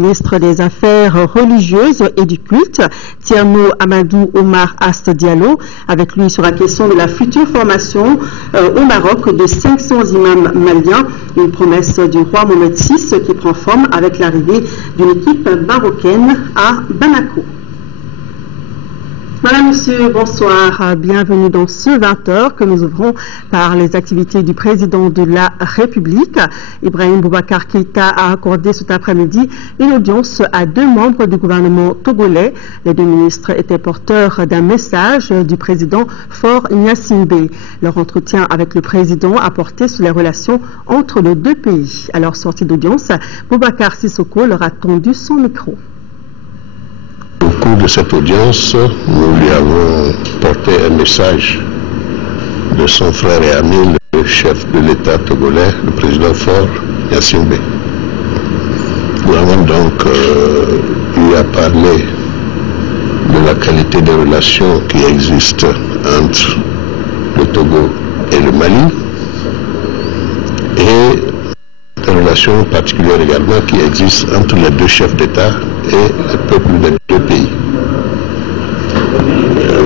Ministre des Affaires religieuses et du culte, Tierno Amadou Omar Ast Diallo. Avec lui sur la question de la future formation au Maroc de 500 imams maliens, une promesse du roi Mohamed VI qui prend forme avec l'arrivée d'une équipe marocaine à Bamako. Madame, Monsieur, bonsoir. Bienvenue dans ce 20h que nous ouvrons par les activités du président de la République. Ibrahim Boubacar Keïta a accordé cet après-midi une audience à 2 membres du gouvernement togolais. Les 2 ministres étaient porteurs d'un message du président Faure Gnassingbé. Leur entretien avec le président a porté sur les relations entre les 2 pays. À leur sortie d'audience, Boubacar Sissoko leur a tendu son micro. Au cours de cette audience, nous lui avons porté un message de son frère et ami, le chef de l'État togolais, le président Faure Gnassingbé. Nous avons donc eu à parler de la qualité des relations qui existent entre le Togo et le Mali et des relations particulières également qui existent entre les 2 chefs d'État et le peuple des 2 pays.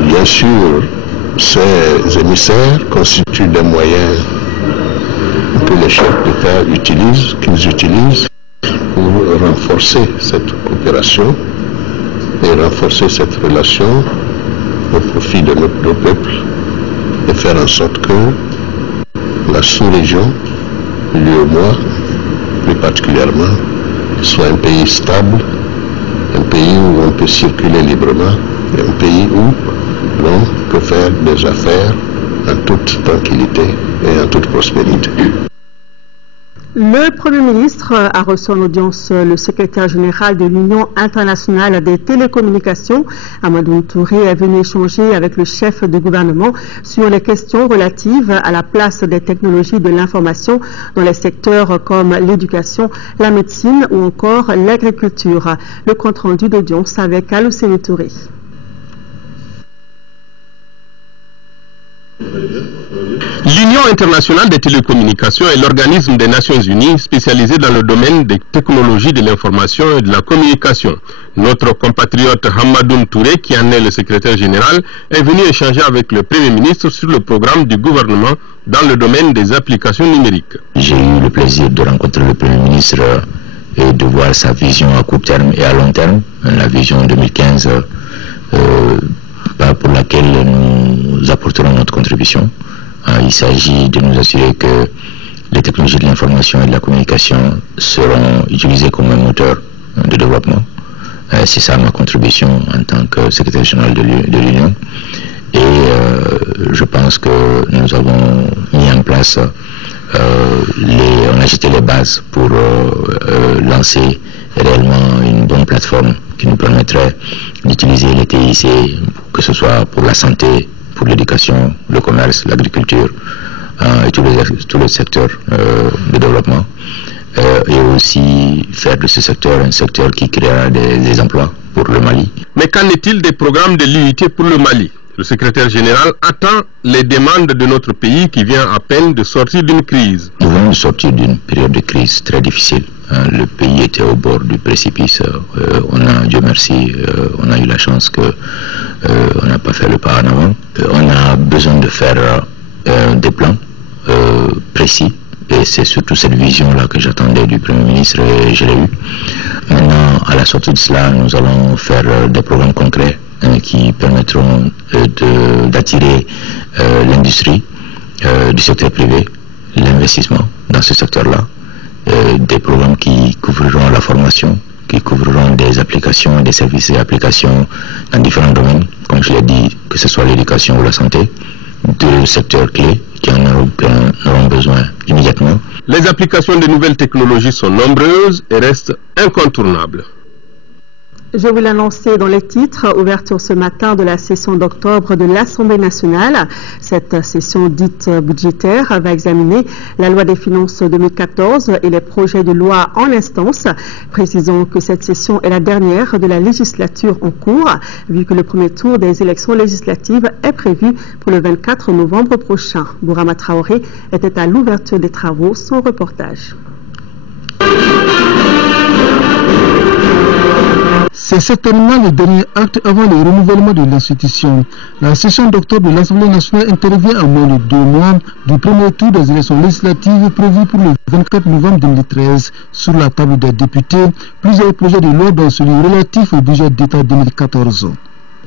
Bien sûr, ces émissaires constituent des moyens que les chefs d'État qu'ils utilisent pour renforcer cette coopération et renforcer cette relation au profit de nos 2 peuples et faire en sorte que la sous-région, l'UEMOA, plus particulièrement, soit un pays stable, un pays où on peut circuler librement, et un pays où l'on peut faire des affaires en toute tranquillité et en toute prospérité. Le Premier ministre a reçu en audience le secrétaire général de l'Union internationale des télécommunications. Amadou Touré est venu échanger avec le chef de gouvernement sur les questions relatives à la place des technologies de l'information dans les secteurs comme l'éducation, la médecine ou encore l'agriculture. Le compte-rendu d'audience avec Alousseni Touré. L'Union internationale des télécommunications est l'organisme des Nations Unies spécialisé dans le domaine des technologies de l'information et de la communication. Notre compatriote Hamadoun Touré, qui en est le secrétaire général, est venu échanger avec le Premier ministre sur le programme du gouvernement dans le domaine des applications numériques. J'ai eu le plaisir de rencontrer le Premier ministre et de voir sa vision à court terme et à long terme, la vision 2015 pour laquelle nous apporterons notre contribution. Il s'agit de nous assurer que les technologies de l'information et de la communication seront utilisées comme un moteur de développement. C'est ça ma contribution en tant que secrétaire général de l'Union. Et je pense que nous avons mis en place, on a jeté les bases pour lancer réellement une bonne plateforme qui nous permettrait d'utiliser les TIC, que ce soit pour la santé, pour l'éducation, le commerce, l'agriculture et tous les secteurs de développement, et aussi faire de ce secteur un secteur qui créera des emplois pour le Mali. Mais qu'en est-il des programmes de l'UIT pour le Mali? Le secrétaire général attend les demandes de notre pays qui vient à peine de sortir d'une crise. Nous venons de sortir d'une période de crise très difficile. Le pays était au bord du précipice. Dieu merci, on a eu la chance qu'on n'a pas fait le pas en avant. On a besoin de faire des plans précis. Et c'est surtout cette vision-là que j'attendais du Premier ministre et je l'ai eu. Maintenant, à la sortie de cela, nous allons faire des programmes concrets qui permettront d'attirer l'industrie du secteur privé, l'investissement dans ce secteur-là, des programmes qui couvriront la formation, qui couvriront des applications, des services et applications dans différents domaines, comme je l'ai dit, que ce soit l'éducation ou la santé, 2 secteurs clés qui en auront besoin immédiatement. Les applications de nouvelles technologies sont nombreuses et restent incontournables. Je vous l'annonçais dans les titres, ouverture ce matin de la session d'octobre de l'Assemblée nationale. Cette session dite budgétaire va examiner la loi des finances 2014 et les projets de loi en instance. Précisons que cette session est la dernière de la législature en cours, vu que le premier tour des élections législatives est prévu pour le 24 novembre prochain. Bourama Traoré était à l'ouverture des travaux, son reportage. C'est certainement le dernier acte avant le renouvellement de l'institution. La session d'octobre de l'Assemblée nationale intervient à moins de 2 mois du premier tour des élections législatives prévues pour le 24 novembre 2013. Sur la table des députés, plusieurs projets de loi dont celui relatif au budget d'État 2014.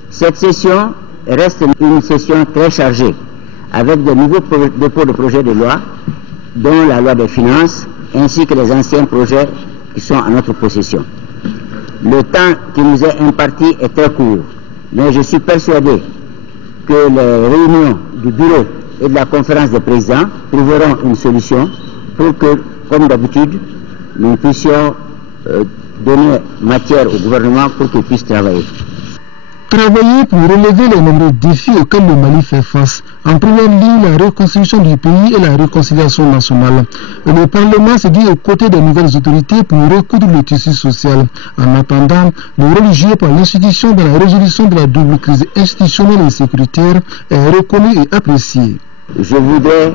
Cette session reste une session très chargée, avec de nouveaux dépôts de projets de loi, dont la loi des finances, ainsi que les anciens projets qui sont à notre possession. Le temps qui nous est imparti est très court, mais je suis persuadé que les réunions du bureau et de la conférence des présidents trouveront une solution pour que, comme d'habitude, nous puissions donner matière au gouvernement pour qu'il puisse travailler. Travailler pour relever les nombreux défis auxquels le Mali fait face. En première ligne, la reconstruction du pays et la réconciliation nationale. Le Parlement s'est dit aux côtés des nouvelles autorités pour recoudre le tissu social. En attendant, le rôle joué par l'institution dans la résolution de la double crise institutionnelle et sécuritaire est reconnu et apprécié. Je voudrais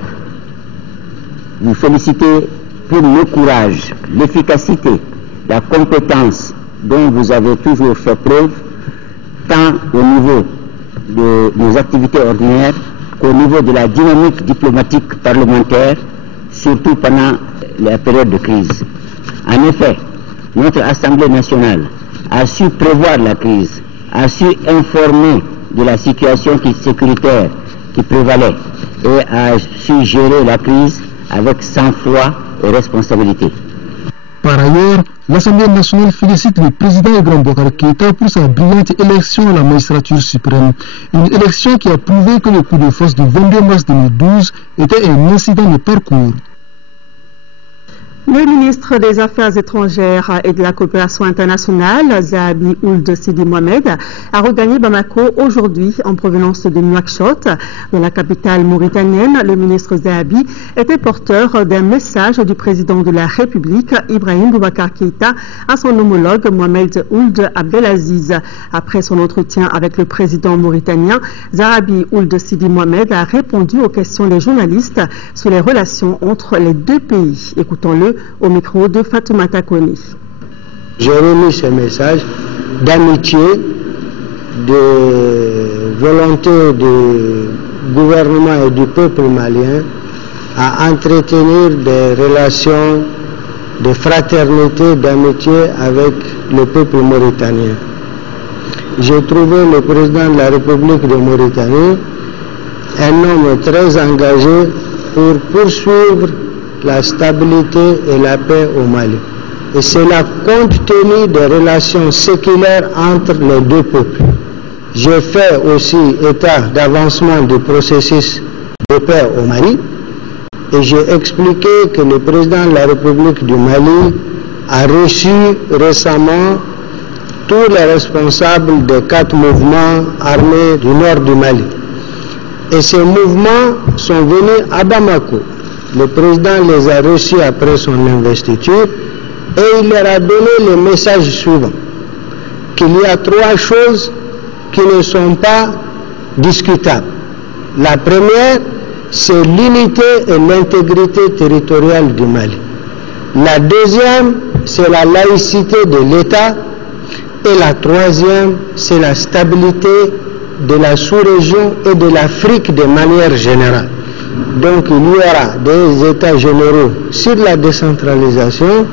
vous féliciter pour le courage, l'efficacité, la compétence dont vous avez toujours fait preuve, tant au niveau de nos activités ordinaires qu'au niveau de la dynamique diplomatique parlementaire, surtout pendant la période de crise. En effet, notre Assemblée nationale a su prévoir la crise, a su informer de la situation sécuritaire qui prévalait et a su gérer la crise avec sang-froid et responsabilité. Par ailleurs, l'Assemblée nationale félicite le président Ibrahim Boubacar Keïta pour sa brillante élection à la magistrature suprême. Une élection qui a prouvé que le coup de force du 22 mars 2012 était un incident de parcours. Le ministre des Affaires étrangères et de la coopération internationale, Zahabi Ould Sidi Mohamed, a regagné Bamako aujourd'hui en provenance de Nouakchott. Dans la capitale mauritanienne, le ministre Zahabi était porteur d'un message du président de la République, Ibrahim Boubacar Keïta, à son homologue Mohamed Ould Abdelaziz. Après son entretien avec le président mauritanien, Zahabi Ould Sidi Mohamed a répondu aux questions des journalistes sur les relations entre les deux pays. Écoutons-le au micro de Fatoumata Koni. J'ai remis ce message d'amitié, de volonté du gouvernement et du peuple malien à entretenir des relations de fraternité, d'amitié avec le peuple mauritanien. J'ai trouvé le président de la République de Mauritanie un homme très engagé pour poursuivre la stabilité et la paix au Mali. Et cela compte tenu des relations séculaires entre les deux peuples. J'ai fait aussi état d'avancement du processus de paix au Mali et j'ai expliqué que le président de la République du Mali a reçu récemment tous les responsables des 4 mouvements armés du nord du Mali. Et ces mouvements sont venus à Bamako. Le président les a reçus après son investiture et il leur a donné le message suivant, qu'il y a 3 choses qui ne sont pas discutables. La première, c'est l'unité et l'intégrité territoriale du Mali. La deuxième, c'est la laïcité de l'État. Et la troisième, c'est la stabilité de la sous-région et de l'Afrique de manière générale. Donc il y aura des états généraux sur la décentralisation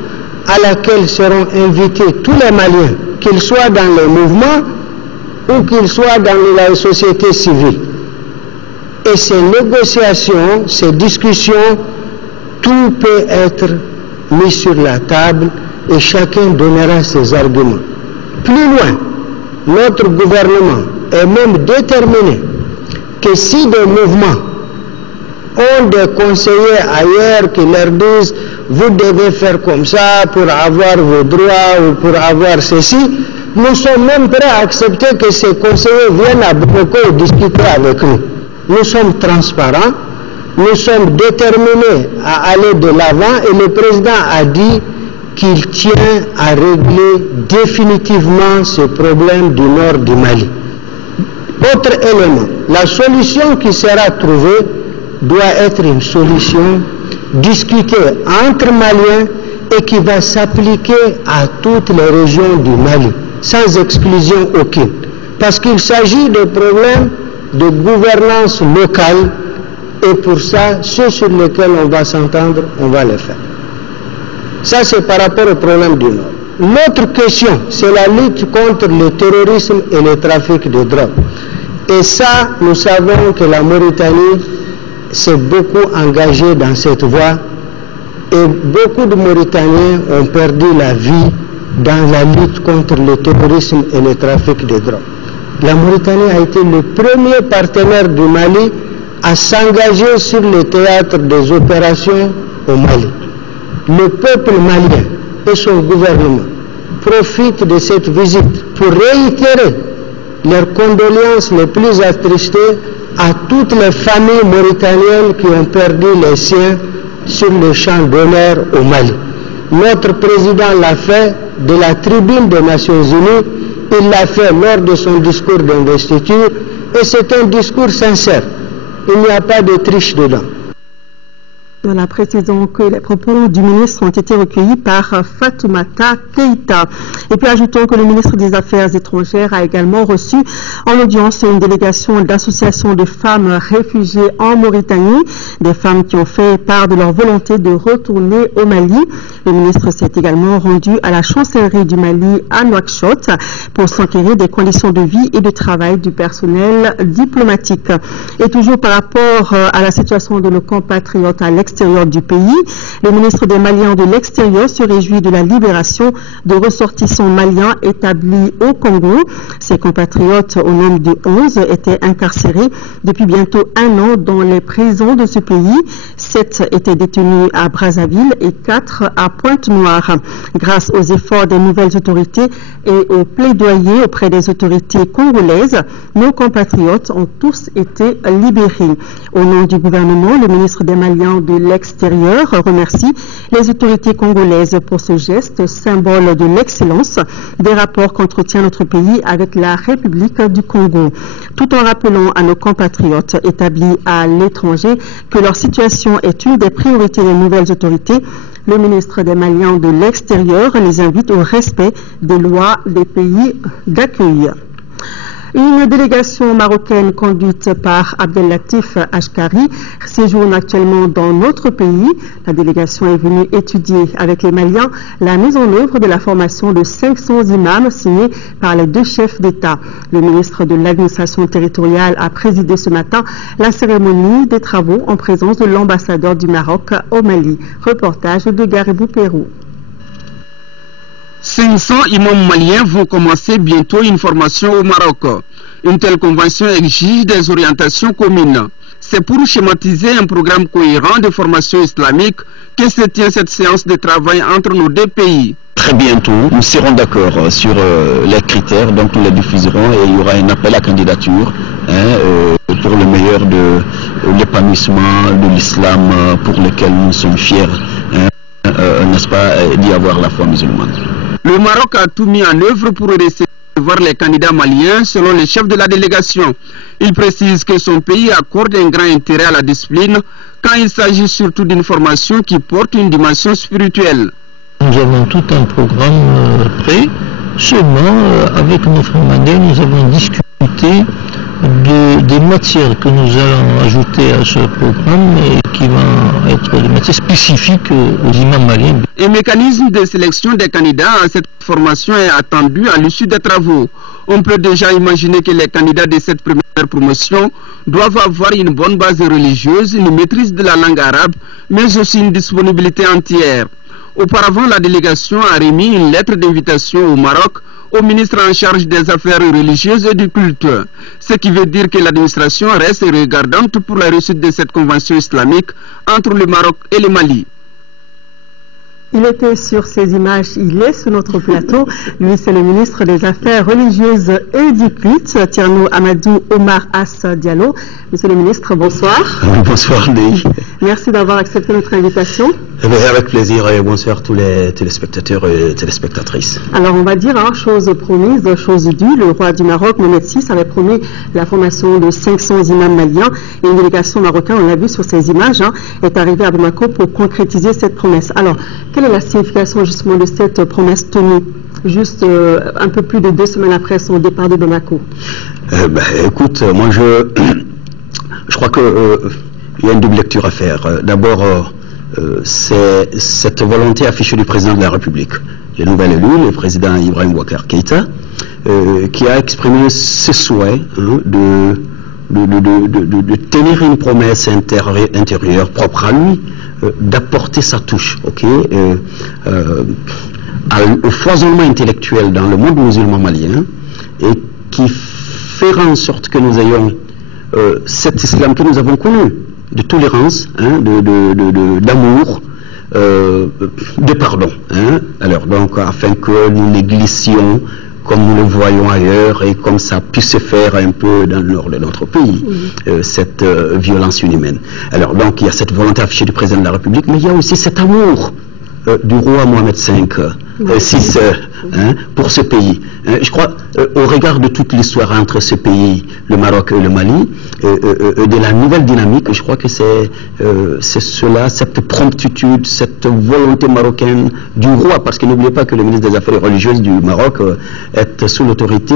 à laquelle seront invités tous les Maliens, qu'ils soient dans le mouvement ou qu'ils soient dans la société civile. Et ces négociations, ces discussions, tout peut être mis sur la table et chacun donnera ses arguments. Plus loin, notre gouvernement est même déterminé que si des mouvements ont des conseillers ailleurs qui leur disent vous devez faire comme ça pour avoir vos droits ou pour avoir ceci, nous sommes même prêts à accepter que ces conseillers viennent à Bamako discuter avec nous. Nous sommes transparents, nous sommes déterminés à aller de l'avant et le président a dit qu'il tient à régler définitivement ce problème du nord du Mali. Autre élément, la solution qui sera trouvée doit être une solution discutée entre Maliens et qui va s'appliquer à toutes les régions du Mali. sans exclusion aucune. Parce qu'il s'agit de problèmes de gouvernance locale, et pour ça, ceux sur lesquels on va s'entendre, on va les faire. Ça, c'est par rapport au problème du Nord. L'autre question, c'est la lutte contre le terrorisme et le trafic de drogue. Et ça, nous savons que la Mauritanie s'est beaucoup engagée dans cette voie, et beaucoup de Mauritaniens ont perdu la vie dans la lutte contre le terrorisme et le trafic de drogue. La Mauritanie a été le premier partenaire du Mali à s'engager sur le théâtre des opérations au Mali. Le peuple malien et son gouvernement profitent de cette visite pour réitérer leurs condoléances les plus attristées à toutes les familles mauritaniennes qui ont perdu les siens sur le champ d'honneur au Mali. Notre président l'a fait de la tribune des Nations Unies, il l'a fait lors de son discours d'investiture, et c'est un discours sincère. Il n'y a pas de triche dedans. Voilà, précisons que les propos du ministre ont été recueillis par Fatoumata Keïta. Et puis ajoutons que le ministre des Affaires étrangères a également reçu en audience une délégation d'associations de femmes réfugiées en Mauritanie, des femmes qui ont fait part de leur volonté de retourner au Mali. Le ministre s'est également rendu à la chancellerie du Mali à Nouakchott pour s'enquérir des conditions de vie et de travail du personnel diplomatique. Et toujours par rapport à la situation de nos compatriotes à l'extérieur du pays, le ministre des Maliens de l'extérieur se réjouit de la libération de ressortissants maliens établis au Congo. Ses compatriotes, au nombre de 11, étaient incarcérés depuis bientôt 1 an dans les prisons de ce pays. 7 étaient détenus à Brazzaville et 4 à Pointe-Noire. Grâce aux efforts des nouvelles autorités et aux plaidoyers auprès des autorités congolaises, nos compatriotes ont tous été libérés. Au nom du gouvernement, le ministre des Maliens de l'extérieur remercie les autorités congolaises pour ce geste, symbole de l'excellence des rapports qu'entretient notre pays avec la République du Congo. Tout en rappelant à nos compatriotes établis à l'étranger que leur situation est une des priorités des nouvelles autorités, le ministre des Maliens de l'extérieur les invite au respect des lois des pays d'accueil. Une délégation marocaine conduite par Abdellatif Ashkari séjourne actuellement dans notre pays. La délégation est venue étudier avec les Maliens la mise en œuvre de la formation de 500 imams signés par les 2 chefs d'État. Le ministre de l'administration territoriale a présidé ce matin la cérémonie des travaux en présence de l'ambassadeur du Maroc au Mali. Reportage de Garibou Pérou. 500 imams maliens vont commencer bientôt une formation au Maroc. Une telle convention exige des orientations communes. C'est pour schématiser un programme cohérent de formation islamique que se tient cette séance de travail entre nos 2 pays. Très bientôt, nous serons d'accord sur les critères, donc nous les diffuserons et il y aura un appel à candidature pour le meilleur de l'épanouissement de l'islam pour lequel nous sommes fiers, n'est-ce pas, d'y avoir la foi musulmane. Le Maroc a tout mis en œuvre pour recevoir les candidats maliens selon les chefs de la délégation. Il précise que son pays accorde un grand intérêt à la discipline quand il s'agit surtout d'une formation qui porte une dimension spirituelle. Nous avons tout un programme prêt. Seulement, avec nos frères maliens, nous avons discuté des matières que nous allons ajouter à ce programme et qui vont être des matières spécifiques aux imams maliens. Un mécanisme de sélection des candidats à cette formation est attendu à l'issue des travaux. On peut déjà imaginer que les candidats de cette première promotion doivent avoir une bonne base religieuse, une maîtrise de la langue arabe, mais aussi une disponibilité entière. Auparavant, la délégation a remis une lettre d'invitation au Maroc au ministre en charge des affaires religieuses et du culte. Ce qui veut dire que l'administration reste regardante pour la réussite de cette convention islamique entre le Maroc et le Mali. Il était sur ces images, il est sur notre plateau. Lui, c'est le ministre des Affaires religieuses et du culte, Tierno Amadou Omar As Diallo. Monsieur le ministre, bonsoir. Bonsoir, Léi. Merci d'avoir accepté notre invitation. Avec plaisir et bonsoir tous les téléspectateurs et téléspectatrices. Alors, on va dire, chose promise, chose due. Le roi du Maroc, Mohamed VI, avait promis la formation de 500 imams maliens et une délégation marocaine, on l'a vu sur ces images, est arrivée à Bamako pour concrétiser cette promesse. Alors, quelle est la signification justement de cette promesse tenue juste un peu plus de 2 semaines après son départ de Bamako? Écoute, moi je crois qu'il y a une double lecture à faire. D'abord, c'est cette volonté affichée du président de la République, le nouvel élu, le président Ibrahim Boubacar Keïta, qui a exprimé ce souhait de tenir une promesse intérieure propre à lui, d'apporter sa touche, au foisonnement intellectuel dans le monde musulman malien, et qui fera en sorte que nous ayons cet islam que nous avons connu, de tolérance, d'amour, de pardon. Alors donc, afin que nous ne glissions comme nous le voyons ailleurs et comme ça puisse se faire un peu dans le nord de notre pays, cette violence inhumaine. Alors donc, il y a cette volonté affichée du président de la République, mais il y a aussi cet amour du roi Mohamed V, pour ce pays. Je crois, au regard de toute l'histoire entre ce pays, le Maroc et le Mali, de la nouvelle dynamique, je crois que c'est cela, cette promptitude, cette volonté marocaine du roi, parce que n'oubliez pas que le ministre des Affaires religieuses du Maroc est sous l'autorité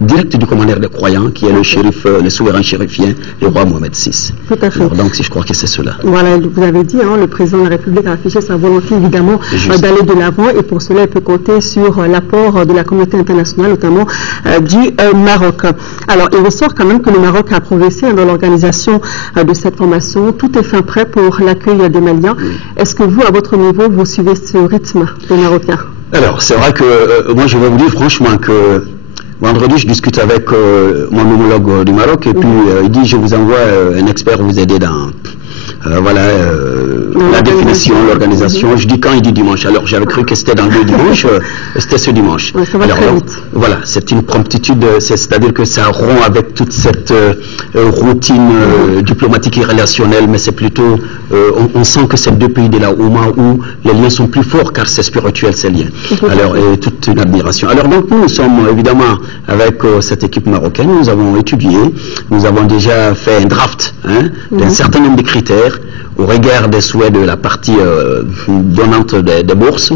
direct du commandeur des croyants, qui est le shérif, le souverain chérifien, le roi Mohamed VI. Tout à fait. Alors, donc, je crois que c'est cela. Voilà, vous avez dit, le président de la République a affiché sa volonté, évidemment, d'aller de l'avant, et pour cela, il peut compter sur l'apport de la communauté internationale, notamment du Maroc. Alors, il ressort quand même que le Maroc a progressé dans l'organisation de cette formation. Tout est fin prêt pour l'accueil des Maliens. Est-ce que vous, à votre niveau, vous suivez ce rythme des Marocains? Alors, c'est vrai que moi, je vais vous dire franchement que vendredi, je discute avec mon homologue du Maroc, et puis il dit, je vous envoie un expert vous aider dans la définition, l'organisation. Je dis quand? Il dit dimanche. Alors j'avais cru que c'était dans le dimanche, c'était ce dimanche. Ouais, ça va très vite. Voilà, c'est une promptitude, c'est-à-dire que ça rompt avec toute cette routine diplomatique et relationnelle, mais c'est plutôt, on sent que c'est deux pays de la Ouma où les liens sont plus forts, car c'est spirituel ces liens. Alors, toute une admiration. Alors donc nous sommes évidemment avec cette équipe marocaine, nous avons étudié, nous avons déjà fait un draft d'un certain nombre de critères au regard des souhaits de la partie donnante des bourses,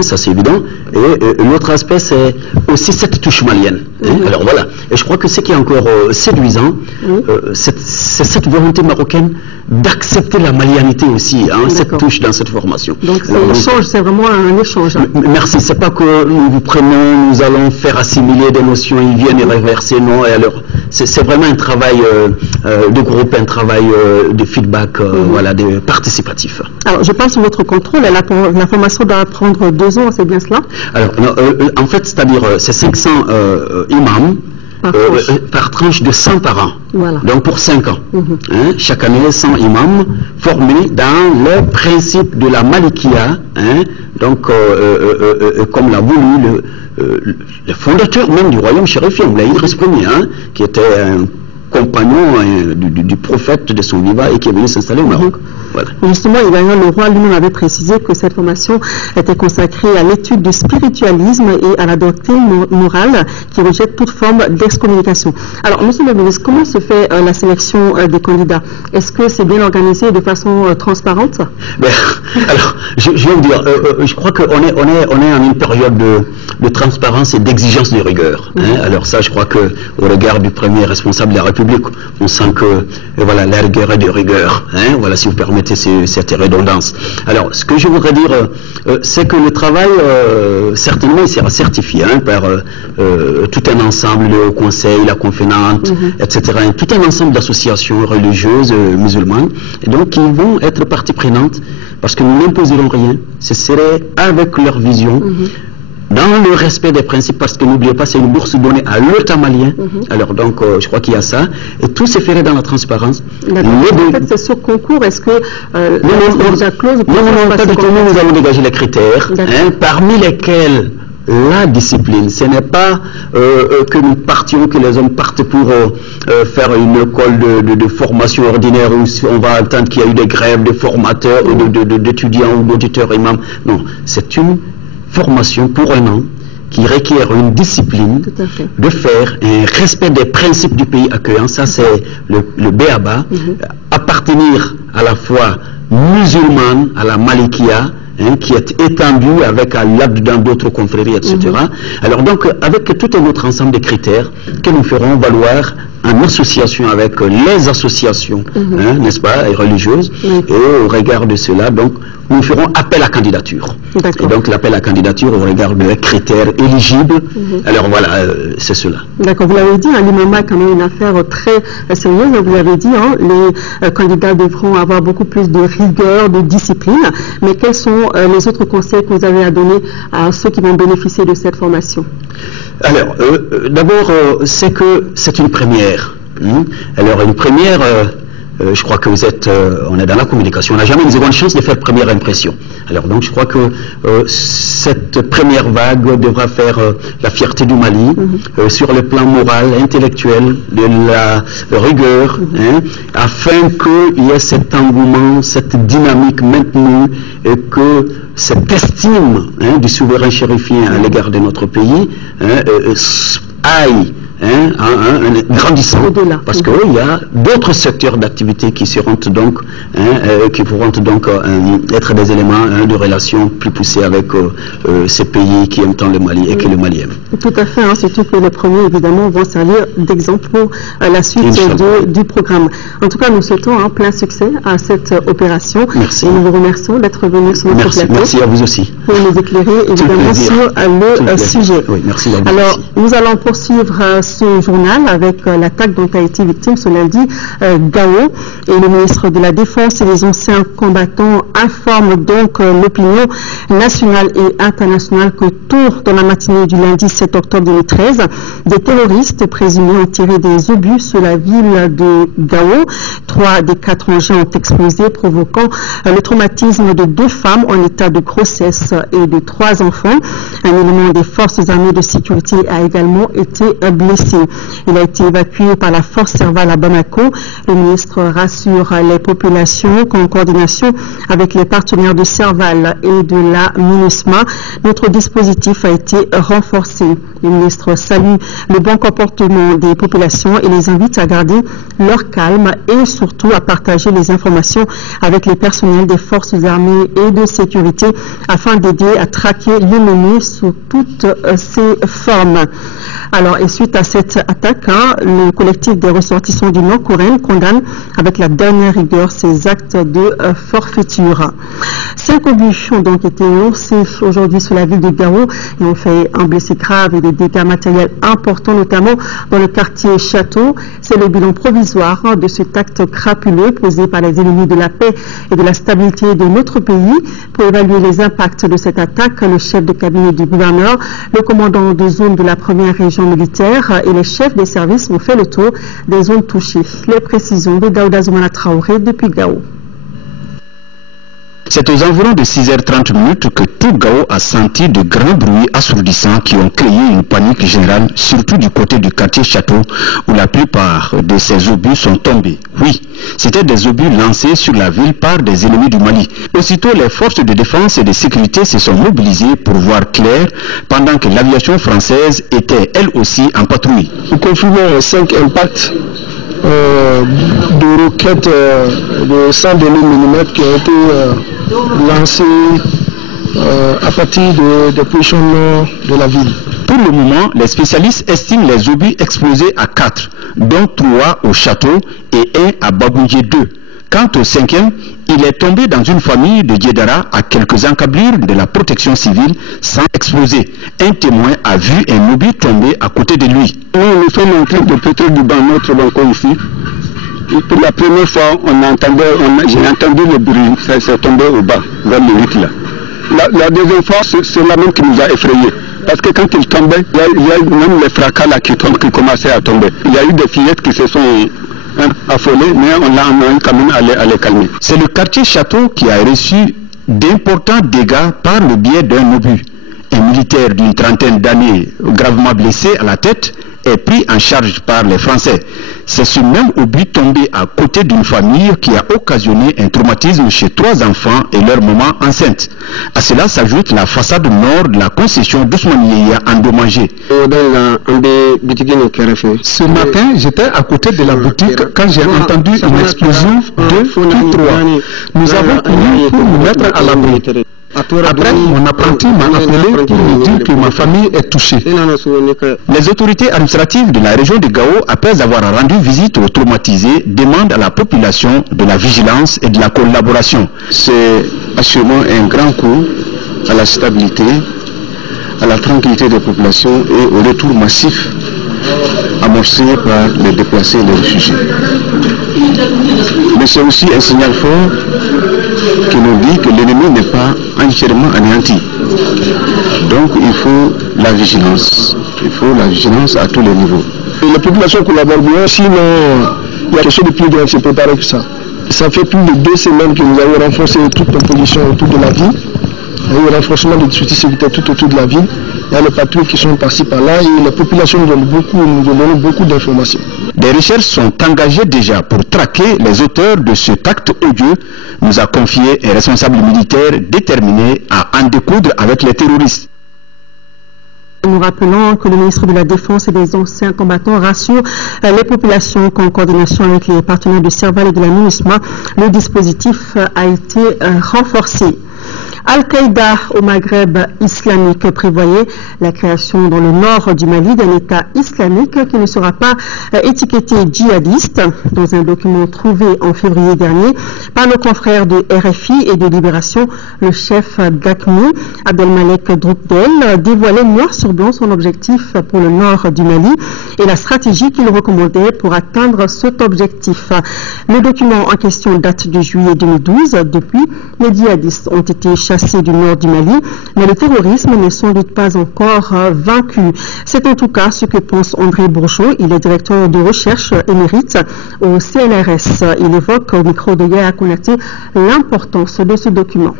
ça c'est évident, et l'autre aspect c'est aussi cette touche malienne. Alors voilà, et je crois que ce qui est encore séduisant, c'est cette volonté marocaine d'accepter la malianité aussi, cette touche dans cette formation. Donc c'est un échange, c'est vraiment un échange. Merci, c'est pas que nous vous prenons, nous allons faire assimiler des notions, ils viennent et réverser, non, et alors c'est vraiment un travail de groupe, un travail de feedback, voilà, de participatif. Alors je pense sur votre contrôle, la formation doit prendre 2 ans, c'est bien cela? Alors en fait, c'est-à-dire c'est 500 imams par tranche de 100 par an. Voilà. Donc pour 5 ans. Chaque année, 100 imams formés dans le principe de la Malikia, donc comme l'a voulu le fondateur même du royaume chérifien, Idriss Ier, qui était un compagnon du prophète de son vivant et qui est venu s'installer au Maroc. Voilà. Justement, le roi lui-même avait précisé que cette formation était consacrée à l'étude du spiritualisme et à la doctrine morale qui rejette toute forme d'excommunication. Alors, monsieur le ministre, comment se fait la sélection des candidats? Est-ce que c'est bien organisé de façon transparente? Alors, je vais vous dire, je crois qu'on est en une période de transparence et d'exigence de rigueur. Alors ça, je crois que au regard du premier responsable de la République, on sent que voilà, la rigueur est de rigueur. Voilà, si vous permettez cette redondance. Alors, ce que je voudrais dire, c'est que le travail, certainement, il sera certifié par tout un ensemble, le conseil, la conférence, etc. Tout un ensemble d'associations religieuses musulmanes, et donc qui vont être partie prenante, parce que nous n'imposerons rien. Ce serait avec leur vision. Dans le respect des principes, parce que n'oubliez pas, c'est une bourse donnée à l'État malien. Alors donc, je crois qu'il y a ça. Et tout se ferait dans la transparence. En fait, c'est sur concours. Est-ce que déjà close? Non, pas du tout. Nous allons dégager les critères, parmi lesquels la discipline. Ce n'est pas que nous partions, que les hommes partent pour faire une école de formation ordinaire où on va entendre qu'il y a eu des grèves de formateurs, d'étudiants ou d'auditeurs imams. Non, c'est une formation pour un an qui requiert une discipline de faire un respect des principes du pays accueillant. Ça, c'est le béaba. Appartenir à la foi musulmane, à la Malikia, qui est étendu avec là-dedans d'autres confréries, etc. Alors donc, avec tout un autre ensemble de critères que nous ferons valoir en association avec les associations, n'est-ce pas, religieuses, et au regard de cela, donc, nous ferons appel à candidature. Et donc, l'appel à candidature au regard des critères éligibles. Alors voilà, c'est cela. D'accord, vous l'avez dit, l'imama est quand même une affaire très sérieuse. Vous l'avez dit, les candidats devront avoir beaucoup plus de rigueur, de discipline. Mais quels sont les autres conseils que vous avez à donner à ceux qui vont bénéficier de cette formation? Alors, d'abord, c'est que c'est une première. Alors, une première, je crois que vous êtes, on est dans la communication, on n'a jamais une seconde chance de faire première impression. Alors donc je crois que cette première vague devra faire la fierté du Mali sur le plan moral, intellectuel, de la rigueur, afin qu'il y ait cet engouement, cette dynamique maintenue et que cette estime du souverain chérifien à l'égard de notre pays aille grandissant, parce qu'il y a d'autres secteurs d'activité qui seront donc, qui pourront donc être des éléments de relation plus poussés avec ces pays qui aiment tant le Mali et que le Mali aime. Tout à fait, surtout que les premiers évidemment vont servir d'exemple pour la suite du programme. En tout cas, nous souhaitons plein succès à cette opération. Merci. Et nous vous remercions d'être venus sur notre plateau. Merci à vous aussi. Pour nous éclairer évidemment sur le sujet. Oui, merci. Alors, nous allons poursuivre ce journal avec l'attaque dont a été victime ce lundi Gao, et le ministre de la Défense et les anciens combattants informent donc l'opinion nationale et internationale que tôt dans la matinée du lundi 7 octobre 2013, des terroristes présumés ont tiré des obus sur la ville de Gao. 3 des 4 engins ont explosé, provoquant le traumatisme de 2 femmes en état de grossesse et de 3 enfants. Un élément des forces armées de sécurité a également été blessé. Il a été évacué par la force Serval à Bamako. Le ministre rassure les populations qu'en coordination avec les partenaires de Serval et de la MINUSMA, notre dispositif a été renforcé. Le ministre salue le bon comportement des populations et les invite à garder leur calme et surtout à partager les informations avec les personnels des forces armées et de sécurité afin d'aider à traquer l'ennemi sous toutes ses formes. Alors, et suite à cette attaque, le collectif des ressortissants du Nord-Coréen condamne avec la dernière rigueur ces actes de forfaiture. 5 obus ont donc été lancés aujourd'hui sur la ville de Gao et ont fait un blessé grave et des dégâts matériels importants, notamment dans le quartier Château. C'est le bilan provisoire de cet acte crapuleux posé par les ennemis de la paix et de la stabilité de notre pays. Pour évaluer les impacts de cette attaque, le chef de cabinet du gouverneur, le commandant de zone de la première région militaire et les chefs des services ont fait le tour des zones touchées. Les précisions de Daouda Zoumana Traoré depuis Gao. C'est aux environs de 6h30 que tout Gao a senti de grands bruits assourdissants qui ont créé une panique générale, surtout du côté du quartier Château, où la plupart de ces obus sont tombés. Oui, c'était des obus lancés sur la ville par des ennemis du Mali. Aussitôt, les forces de défense et de sécurité se sont mobilisées pour voir clair, pendant que l'aviation française était elle aussi en patrouille. Nous confirmons 5 impacts de roquettes de 100 mm qui ont été lancées à partir des positions nord de la ville. Pour le moment, les spécialistes estiment les obus explosés à 4, dont 3 au château et 1 à Bagoudjé 2. Quant au 5e, il est tombé dans une famille de Djedara à quelques encablures de la protection civile sans exploser. Un témoin a vu un obus tomber à côté de lui. Nous sommes en train de péter du banc, notre balcon ici. Et pour la première fois, j'ai entendu le bruit, c'est tombé au bas, vers le 8 là. La deuxième fois, c'est la même qui nous a effrayés. Parce que quand il tombait, il y a même les fracas là qui commençaient à tomber. Il y a eu des fillettes qui se sont affolées, mais on a eu quand même à les calmer. C'est le quartier Château qui a reçu d'importants dégâts par le biais d'un obus. Un militaire d'une trentaine d'années gravement blessé à la tête est pris en charge par les Français. C'est ce même obus tombé à côté d'une famille qui a occasionné un traumatisme chez 3 enfants et leur maman enceinte. À cela s'ajoute la façade nord de la concession d'Ousmane endommagée. Ce matin, j'étais à côté de la boutique quand j'ai entendu une explosion de tout 3. Nous avons couru pour nous mettre à l'abri. Après, mon apprenti m'a appelé pour me dire que ma famille est touchée. Les autorités administratives de la région de Gao, après avoir rendu visite aux traumatisés, demandent à la population de la vigilance et de la collaboration. C'est assurément un grand coup à la stabilité, à la tranquillité des populations et au retour massif amorcé par les déplacés et les réfugiés. Mais c'est aussi un signal fort qui nous dit que l'ennemi n'est pas entièrement anéanti. Donc il faut la vigilance. Il faut la vigilance à tous les niveaux. Les populations collaborent bien, sinon il y a quelque chose de plus grand qui s'est préparé que ça. Ça fait plus de 2 semaines que nous avons renforcé toute l'opposition autour de la ville. Il y a eu un renforcement de dispositifs sécuritaires tout autour de la ville. Il y a les patrouilles qui sont passées par là et les populations nous donnent beaucoup d'informations. Des recherches sont engagées déjà pour traquer les auteurs de cet acte odieux, nous a confié un responsable militaire déterminé à en découdre avec les terroristes. Nous rappelons que le ministre de la Défense et des anciens combattants rassure les populations qu'en coordination avec les partenaires de Serval et de la MINUSMA, le dispositif a été renforcé. Al-Qaïda au Maghreb islamique prévoyait la création dans le nord du Mali d'un État islamique qui ne sera pas étiqueté djihadiste. Dans un document trouvé en février dernier par nos confrères de RFI et de Libération, le chef d'AQMI, Abdelmalek Droukdel, dévoilait noir sur blanc son objectif pour le nord du Mali et la stratégie qu'il recommandait pour atteindre cet objectif. Le document en question date de juillet 2012. Depuis, les djihadistes ont été chassés du nord du Mali, mais le terrorisme n'est sans doute pas encore vaincu. C'est en tout cas ce que pense André Bourgeot. Il est directeur de recherche émérite au CNRS. Il évoque au micro de Yaya Konaté l'importance de ce document.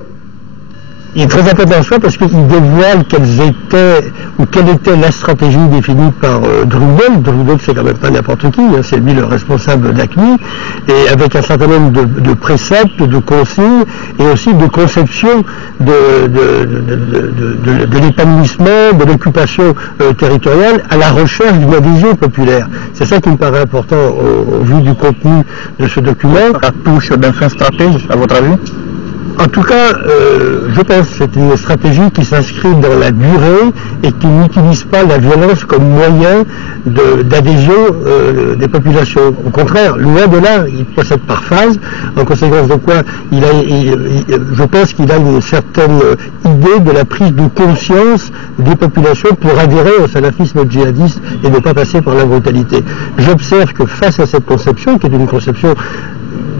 Il est très important parce qu'il dévoile quelle était la stratégie définie par Droukdel. Droukdel, c'est quand même pas n'importe qui, hein, c'est lui le responsable d'AQMI, et avec un certain nombre de préceptes, de consignes, et aussi de conception de l'épanouissement, de l'occupation territoriale à la recherche d'une adhésion populaire. C'est ça qui me paraît important au vu du contenu de ce document. Ça touche d'un fin stratège, à votre avis? En tout cas, je pense que c'est une stratégie qui s'inscrit dans la durée et qui n'utilise pas la violence comme moyen d'adhésion des populations. Au contraire, loin de là, il procède par phase, en conséquence de quoi je pense qu'il a une certaine idée de la prise de conscience des populations pour adhérer au salafisme djihadiste et ne pas passer par la brutalité. J'observe que face à cette conception, qui est une conception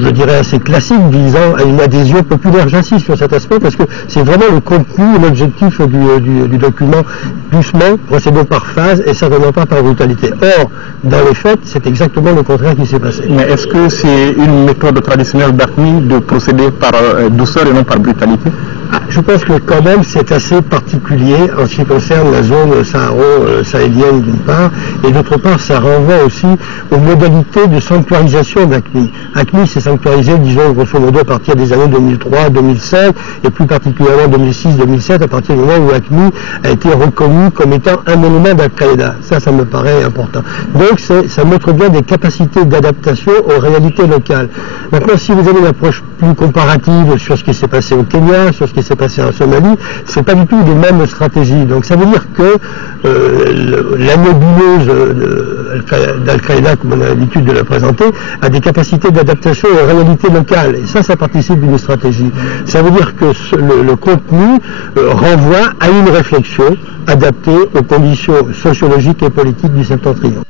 je dirais assez classique, visant à une adhésion populaire. J'insiste sur cet aspect parce que c'est vraiment le contenu et l'objectif du document. Doucement, procédons par phase et certainement pas par brutalité. Or, dans les faits, c'est exactement le contraire qui s'est passé. Mais est-ce que c'est une méthode traditionnelle d'AQMI de procéder par douceur et non par brutalité? Je pense que quand même c'est assez particulier en ce qui concerne la zone saharo-sahélienne d'une part, et d'autre part ça renvoie aussi aux modalités de sanctuarisation d'AQMI. AQMI s'est sanctuarisé, disons grosso modo à partir des années 2003-2005 et plus particulièrement 2006-2007 à partir du moment où AQMI a été reconnu comme étant un monument d'Al-Qaïda. Ça me paraît important. Donc ça montre bien des capacités d'adaptation aux réalités locales. Maintenant, si vous avez une approche plus comparative sur ce qui s'est passé au Kenya, sur ce qui s'est passé en Somalie, c'est pas du tout les mêmes stratégies. Donc ça veut dire que la nébuleuse d'Al-Qaïda, comme on a l'habitude de la présenter, a des capacités d'adaptation aux réalités locales. Et ça participe d'une stratégie. Ça veut dire que le contenu renvoie à une réflexion adaptée aux conditions sociologiques et politiques du septentrion.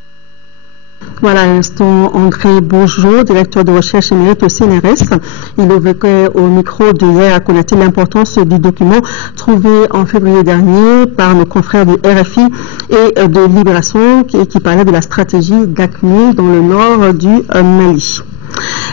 Voilà, à l'instant, André Bourgeot, directeur de recherche émérite au CNRS. Il évoquait au micro de Yaya Konaté l'importance du document trouvé en février dernier par nos confrères de RFI et de Libération qui parlait de la stratégie d'AQMI dans le nord du Mali.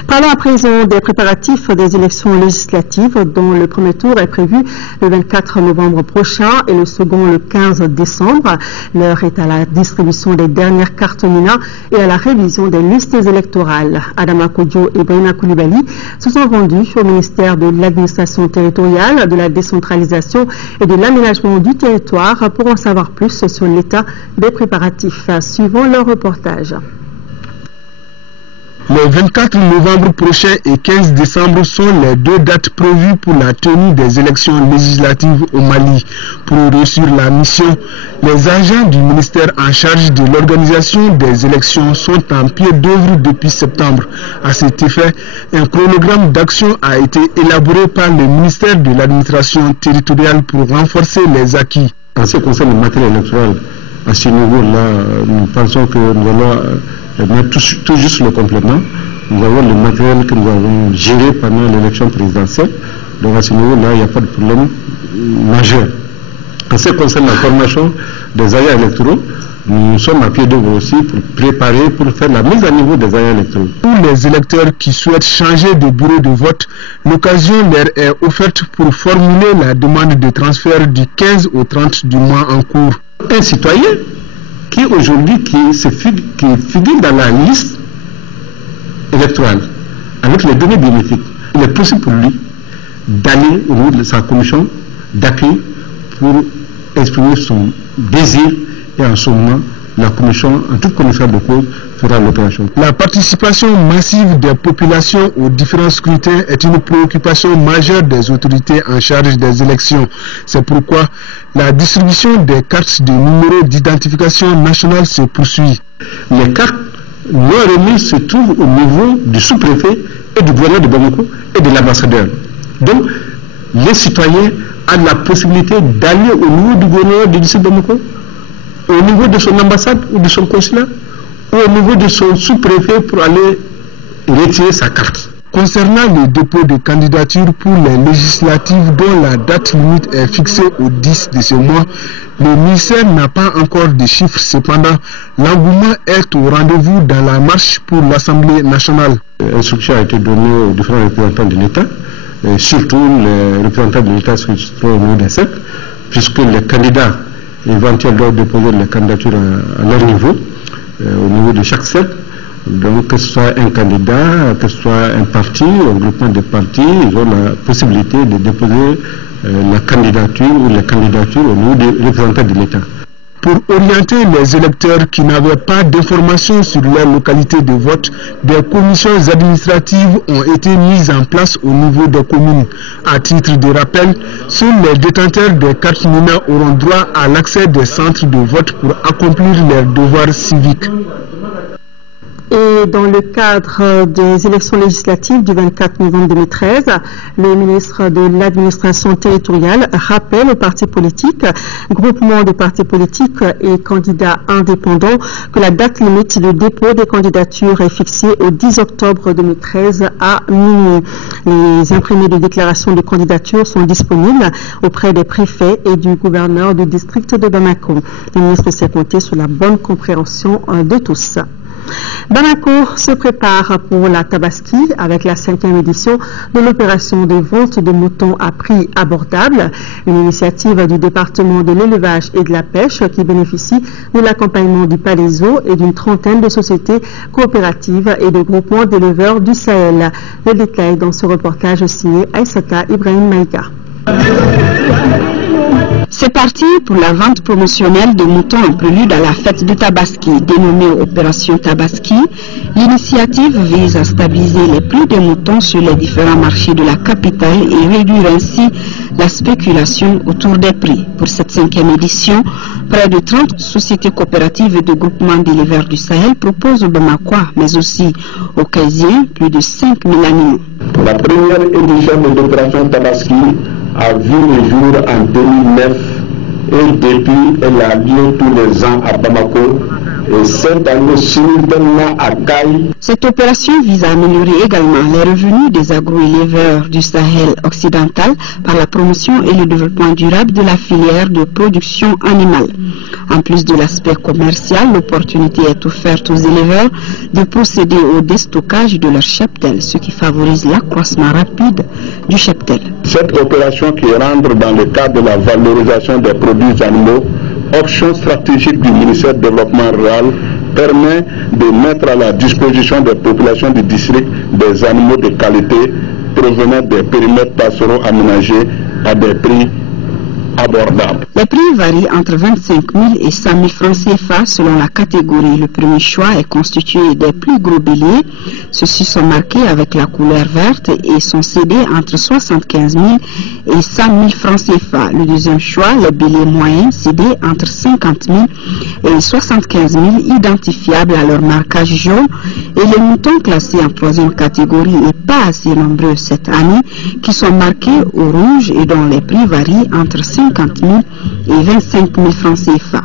Parlons à présent des préparatifs des élections législatives dont le premier tour est prévu le 24 novembre prochain et le second le 15 décembre. L'heure est à la distribution des dernières cartes MINA et à la révision des listes électorales. Adama Kodjo et Brina Koulibaly se sont rendus au ministère de l'administration territoriale, de la décentralisation et de l'aménagement du territoire pour en savoir plus sur l'état des préparatifs. Suivant leur reportage. Les 24 novembre prochain et 15 décembre sont les 2 dates prévues pour la tenue des élections législatives au Mali. Pour réussir la mission, les agents du ministère en charge de l'organisation des élections sont en pied d'œuvre depuis septembre. À cet effet, un chronogramme d'action a été élaboré par le ministère de l'administration territoriale pour renforcer les acquis. En ce qui concerne le matériel électoral, à ce niveau-là, nous pensons que nous allons mettre tout juste le complément. Nous avons le matériel que nous avons géré pendant l'élection présidentielle. Donc à ce niveau-là, il n'y a pas de problème majeur. En ce qui concerne la formation des agents électoraux, nous sommes à pied d'œuvre aussi pour préparer, pour faire la mise à niveau des agents électoraux. Pour les électeurs qui souhaitent changer de bureau de vote, l'occasion leur est offerte pour formuler la demande de transfert du 15 au 30 du mois en cours. Un citoyen qui aujourd'hui figure dans la liste électorale avec les données biométriques, il est possible pour lui d'aller au niveau de sa commission d'accueil pour exprimer son désir et en ce moment la commission, en toute connaissance de cause, fera l'opération. La participation massive des populations aux différents scrutins est une préoccupation majeure des autorités en charge des élections. C'est pourquoi la distribution des cartes de numéros d'identification nationale se poursuit. Les cartes non remises se trouvent au niveau du sous-préfet et du gouverneur de Bamako et de l'ambassadeur. Donc, les citoyens ont la possibilité d'aller au niveau du gouverneur du district de Bamako, au niveau de son ambassade ou de son consulat, ou au niveau de son sous-préfet pour aller retirer sa carte. Concernant le dépôt de candidature pour les législatives dont la date limite est fixée au 10 de ce mois, le ministère n'a pas encore de chiffres. Cependant, l'engouement est au rendez-vous dans la marche pour l'Assemblée nationale. L'instruction a été donnée aux différents représentants de l'État, surtout les représentants de l'État qui se trouvent au niveau des CEP, puisque les candidats éventuels doivent déposer les candidatures à leur niveau, au niveau de chaque CEP. Donc, que ce soit un candidat, que ce soit un parti, un groupement de partis, ils ont la possibilité de déposer la candidature ou les candidatures au niveau des représentants de l'État. Pour orienter les électeurs qui n'avaient pas d'informations sur leur localité de vote, des commissions administratives ont été mises en place au niveau des communes. À titre de rappel, seuls les détenteurs des cartes NINA auront droit à l'accès des centres de vote pour accomplir leurs devoirs civiques. Et dans le cadre des élections législatives du 24 novembre 2013, le ministre de l'administration territoriale rappelle aux partis politiques, groupements de partis politiques et candidats indépendants que la date limite de dépôt des candidatures est fixée au 10 octobre 2013 à minuit. Les imprimés de déclaration de candidature sont disponibles auprès des préfets et du gouverneur du district de Bamako. Le ministre s'est compté sur la bonne compréhension de tous. Bamako se prépare pour la Tabaski avec la 5e édition de l'opération de vente de moutons à prix abordable, une initiative du département de l'élevage et de la pêche qui bénéficie de l'accompagnement du Palaiso et d'une trentaine de sociétés coopératives et de groupements d'éleveurs du Sahel. Le détail dans ce reportage signé Aïssata Ibrahim Maïga. C'est parti pour la vente promotionnelle de moutons en prélude à la fête de Tabaski, dénommée Opération Tabaski. L'initiative vise à stabiliser les prix des moutons sur les différents marchés de la capitale et réduire ainsi la spéculation autour des prix. Pour cette 5e édition, près de 30 sociétés coopératives et de groupements d'éleveurs du Sahel proposent au Bamakois, mais aussi aux Kaisiens, plus de 5000 animaux. La première édition de l'opération Tabaski a vu le jour en 2009 et depuis elle a lieu tous les ans à Bamako et cette année simultanément à Caille. Cette opération vise à améliorer également les revenus des agro-éleveurs du Sahel occidental par la promotion et le développement durable de la filière de production animale. En plus de l'aspect commercial, l'opportunité est offerte aux éleveurs de procéder au déstockage de leur cheptel, ce qui favorise l'accroissement rapide du cheptel. Cette opération qui rentre dans le cadre de la valorisation des produits animaux, option stratégique du ministère du Développement rural, permet de mettre à la disposition des populations du district des animaux de qualité provenant des périmètres pastoraux aménagés à des prix abordable. Les prix varient entre 25 000 et 100 000 francs CFA selon la catégorie. Le premier choix est constitué des plus gros béliers. Ceux-ci sont marqués avec la couleur verte et sont cédés entre 75 000 et 100 000 francs CFA. Le deuxième choix, les béliers moyens, cédés entre 50 000 et 75 000, identifiables à leur marquage jaune. Et les moutons classés en troisième catégorie et pas assez nombreux cette année, qui sont marqués au rouge et dont les prix varient entre 50 000 et 25 000 francs CFA.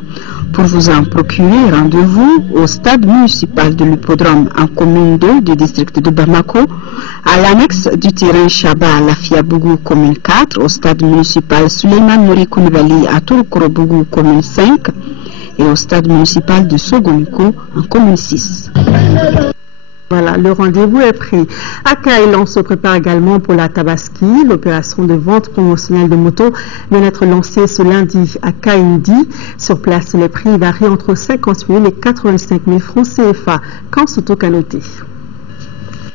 Pour vous en procurer, rendez-vous au stade municipal de l'hippodrome en commune 2 du district de Bamako, à l'annexe du terrain Chaba à Lafiabougou, commune 4, au stade municipal Suleiman Mouri Koulibaly à Tourkorobougou, commune 5, et au stade municipal de Sogoniko en commune 6. Voilà, le rendez-vous est pris. À Kaïlan se prépare également pour la Tabaski. L'opération de vente promotionnelle de motos vient d'être lancée ce lundi à Kaindi. Sur place, les prix varient entre 50 000 et 85 000 francs CFA. Quand surtout qu'à noter.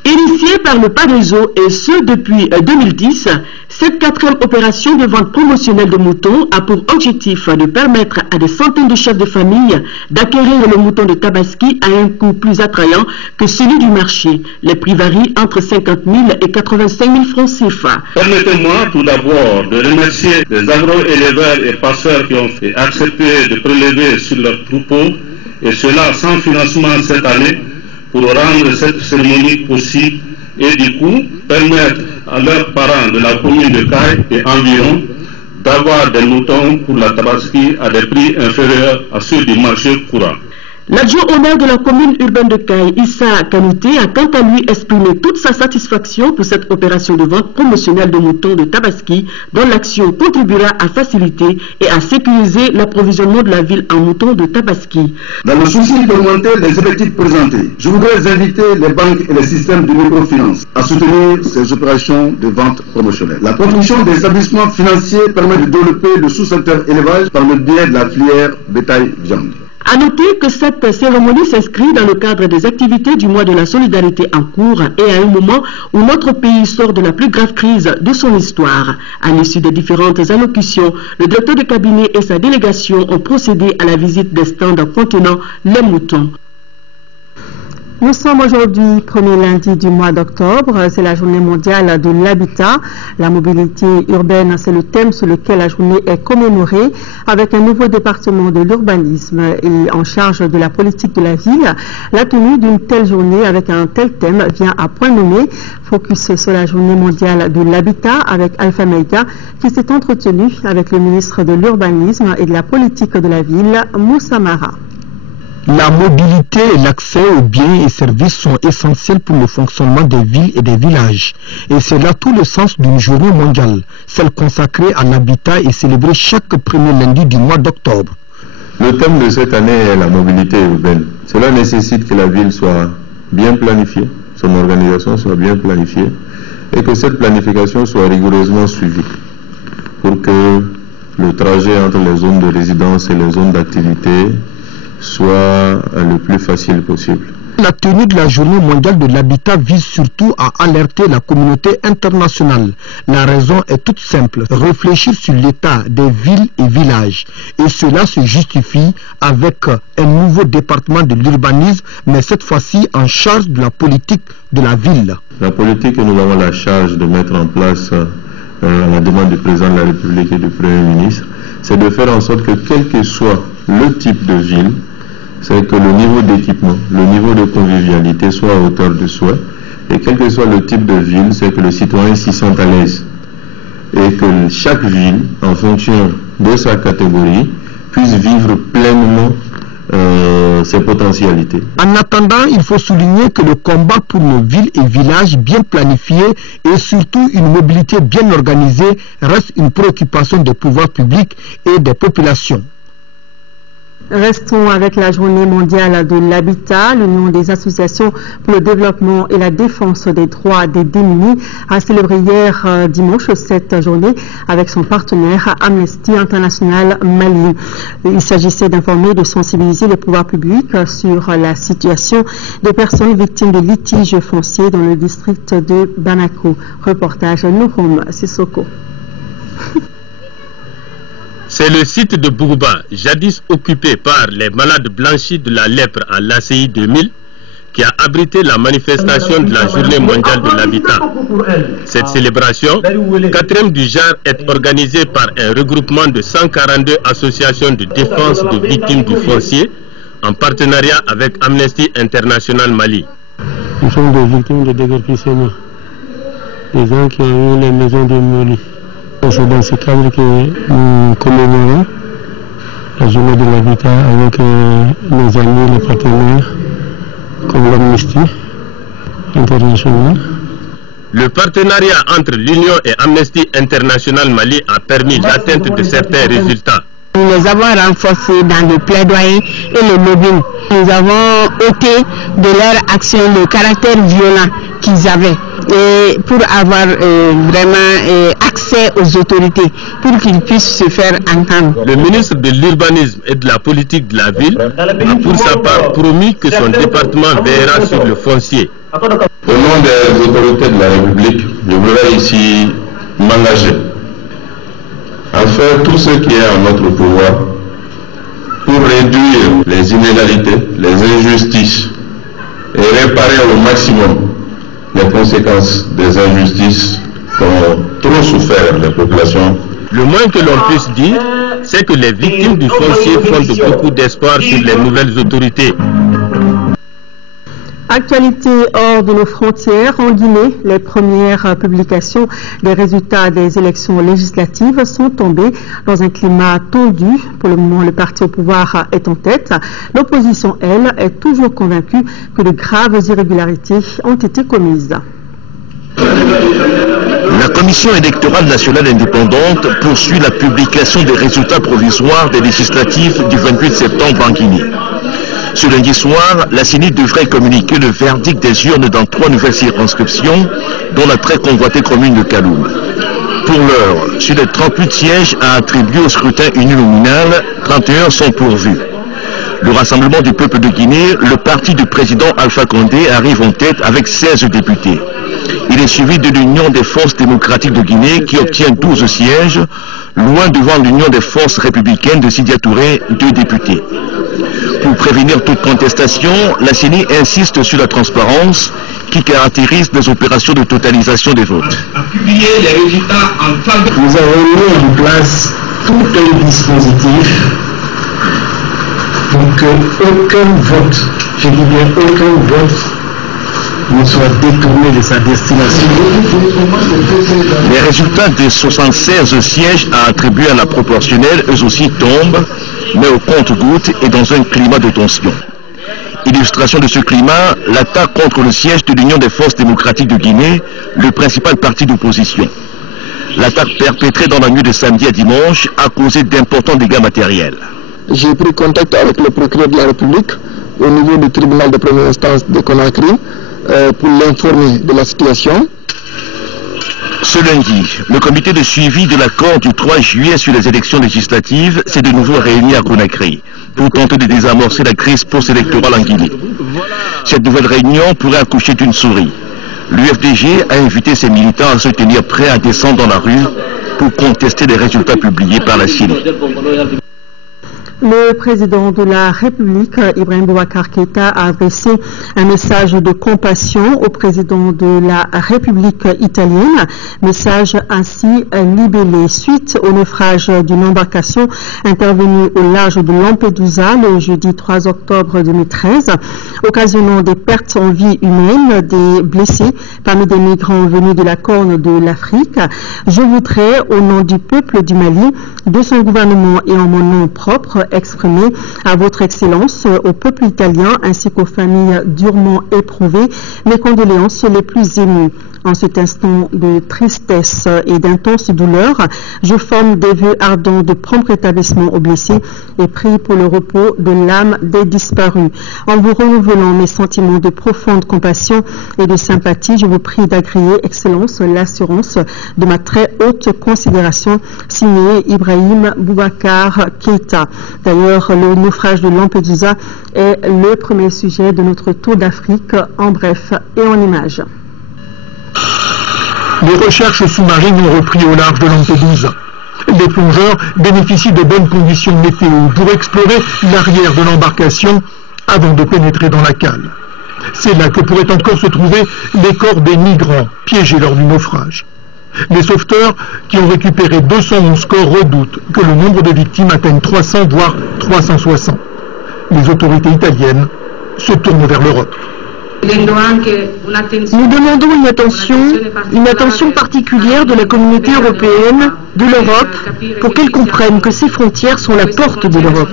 Initiée par le PADESO et ce depuis 2010, cette quatrième opération de vente promotionnelle de moutons a pour objectif de permettre à des centaines de chefs de famille d'acquérir le mouton de Tabaski à un coût plus attrayant que celui du marché. Les prix varient entre 50 000 et 85 000 francs CFA. Permettez-moi tout d'abord de remercier les agro-éleveurs et passeurs qui ont accepté de prélever sur leurs troupeaux, et cela sans financement cette année, pour rendre cette cérémonie possible et du coup permettre à leurs parents de la commune de Kaï et environ d'avoir des moutons pour la Tabaski à des prix inférieurs à ceux du marché courant. L'adjoint au maire de la commune urbaine de Kaï, Issa Kanouté, a quant à lui exprimé toute sa satisfaction pour cette opération de vente promotionnelle de moutons de Tabaski, dont l'action contribuera à faciliter et à sécuriser l'approvisionnement de la ville en moutons de Tabaski. Dans le souci d'augmenter les effectifs présentés, je voudrais inviter les banques et les systèmes de microfinance à soutenir ces opérations de vente promotionnelle. La production des établissements financiers permet de développer le sous-secteur élevage par le biais de la filière bétail-viande. À noter que cette cérémonie s'inscrit dans le cadre des activités du mois de la solidarité en cours et à un moment où notre pays sort de la plus grave crise de son histoire. À l'issue des différentes allocutions, le directeur de cabinet et sa délégation ont procédé à la visite des stands contenant les moutons. Nous sommes aujourd'hui, premier lundi du mois d'octobre. C'est la journée mondiale de l'habitat. La mobilité urbaine, c'est le thème sur lequel la journée est commémorée avec un nouveau département de l'urbanisme et en charge de la politique de la ville. La tenue d'une telle journée avec un tel thème vient à point nommé. Focus sur la journée mondiale de l'habitat avec Alpha Maïga qui s'est entretenu avec le ministre de l'urbanisme et de la politique de la ville, Moussa Mara. La mobilité et l'accès aux biens et services sont essentiels pour le fonctionnement des villes et des villages. Et c'est là tout le sens d'une journée mondiale, celle consacrée à l'habitat et célébrée chaque premier lundi du mois d'octobre. Le thème de cette année est la mobilité urbaine. Cela nécessite que la ville soit bien planifiée, son organisation soit bien planifiée et que cette planification soit rigoureusement suivie pour que le trajet entre les zones de résidence et les zones d'activité soit le plus facile possible. La tenue de la journée mondiale de l'habitat vise surtout à alerter la communauté internationale. La raison est toute simple, réfléchir sur l'état des villes et villages. Et cela se justifie avec un nouveau département de l'urbanisme, mais cette fois-ci en charge de la politique de la ville. La politique que nous avons la charge de mettre en place à la demande du président de la République et du Premier ministre, c'est de faire en sorte que quel que soit le type de ville, c'est que le niveau d'équipement, le niveau de convivialité soit à hauteur de souhait, et quel que soit le type de ville, c'est que le citoyen s'y sente à l'aise. Et que chaque ville, en fonction de sa catégorie, puisse vivre pleinement ses potentialités. En attendant, il faut souligner que le combat pour nos villes et villages bien planifiés et surtout une mobilité bien organisée reste une préoccupation des pouvoirs publics et des populations. Restons avec la journée mondiale de l'habitat. L'Union des associations pour le développement et la défense des droits des démunis a célébré hier dimanche cette journée avec son partenaire Amnesty International Mali. Il s'agissait d'informer et de sensibiliser les pouvoirs publics sur la situation des personnes victimes de litiges fonciers dans le district de Bamako. Reportage Nouroum Sissoko. C'est le site de Bougouba, jadis occupé par les malades blanchis de la lèpre à l'ACI 2000, qui a abrité la manifestation de la Journée mondiale de l'habitat. Cette célébration, 4e du genre, est organisée par un regroupement de 142 associations de défense de victimes du foncier, en partenariat avec Amnesty International Mali. Nous sommes des victimes de déguerpissement, des gens qui ont eu les maisons démolies. C'est dans ce cadre que nous commémorons la Journée de l'habitat avec nos amis, les partenaires, comme l'Amnesty International. Le partenariat entre l'Union et Amnesty International Mali a permis l'atteinte de certains résultats. Nous les avons renforcés dans le plaidoyer et le lobbying. Nous avons ôté de leur action le caractère violent qu'ils avaient et pour avoir vraiment accès aux autorités, pour qu'ils puissent se faire entendre. Le ministre de l'Urbanisme et de la Politique de la Ville a pour sa part promis que son département veillera sur le foncier. Au nom des autorités de la République, je voudrais ici m'engager à faire tout ce qui est en notre pouvoir pour réduire les inégalités, les injustices et réparer au maximum les conséquences des injustices qu'ont trop souffert les populations. Le moins que l'on puisse dire, c'est que les victimes du foncier fondent beaucoup d'espoir sur les nouvelles autorités. Actualité hors de nos frontières, en Guinée, les premières publications des résultats des élections législatives sont tombées dans un climat tendu. Pour le moment, le parti au pouvoir est en tête. L'opposition, elle, est toujours convaincue que de graves irrégularités ont été commises. La Commission électorale nationale indépendante poursuit la publication des résultats provisoires des législatives du 28 septembre en Guinée. Ce lundi soir, la CENI devrait communiquer le verdict des urnes dans 3 nouvelles circonscriptions, dont la très convoitée commune de Kaloum. Pour l'heure, sur les 38 sièges à attribuer au scrutin uninominal, 31 sont pourvus. Le Rassemblement du peuple de Guinée, le parti du président Alpha Condé, arrive en tête avec 16 députés. Il est suivi de l'Union des forces démocratiques de Guinée qui obtient 12 sièges, loin devant l'Union des forces républicaines de Sidya Touré, 2 députés. Pour prévenir toute contestation, la CENI insiste sur la transparence qui caractérise les opérations de totalisation des votes. Nous avons mis en place tout un dispositif pour que aucun vote, je dis bien aucun vote, ne soit détourné de sa destination. Les résultats des 76 sièges à attribuer à la proportionnelle, eux aussi tombent, mais au compte-gouttes et dans un climat de tension. Illustration de ce climat, l'attaque contre le siège de l'Union des forces démocratiques de Guinée, le principal parti d'opposition. L'attaque perpétrée dans la nuit de samedi à dimanche a causé d'importants dégâts matériels. J'ai pris contact avec le procureur de la République au niveau du tribunal de première instance de Conakry pour l'informer de la situation. Ce lundi, le comité de suivi de l'accord du 3 juillet sur les élections législatives s'est de nouveau réuni à Conakry pour tenter de désamorcer la crise post-électorale en Guinée. Cette nouvelle réunion pourrait accoucher d'une souris. L'UFDG a invité ses militants à se tenir prêts à descendre dans la rue pour contester les résultats publiés par la CENI. Le président de la République, Ibrahim Boubacar Keïta, a adressé un message de compassion au président de la République italienne, message ainsi libellé suite au naufrage d'une embarcation intervenue au large de Lampedusa le jeudi 3 octobre 2013, occasionnant des pertes en vie humaine, des blessés parmi des migrants venus de la Corne de l'Afrique. Je voudrais, au nom du peuple du Mali, de son gouvernement et en mon nom propre, exprimer à votre Excellence, au peuple italien ainsi qu'aux familles durement éprouvées mes condoléances les plus émues. En cet instant de tristesse et d'intense douleur, je forme des vœux ardents de prompt rétablissement aux blessés et prie pour le repos de l'âme des disparus. En vous renouvelant mes sentiments de profonde compassion et de sympathie, je vous prie d'agréer, Excellence, l'assurance de ma très haute considération. Signé Ibrahim Boubacar Keïta. D'ailleurs, le naufrage de Lampedusa est le premier sujet de notre tour d'Afrique en bref et en images. Les recherches sous-marines ont repris au large de Lampedusa. Les plongeurs bénéficient de bonnes conditions météo pour explorer l'arrière de l'embarcation avant de pénétrer dans la cale. C'est là que pourraient encore se trouver les corps des migrants piégés lors du naufrage. Les sauveteurs qui ont récupéré 211 corps redoutent que le nombre de victimes atteigne 300 voire 360. Les autorités italiennes se tournent vers l'Europe. Nous demandons une attention particulière de la communauté européenne, de l'Europe, pour qu'elle comprenne que ces frontières sont la porte de l'Europe.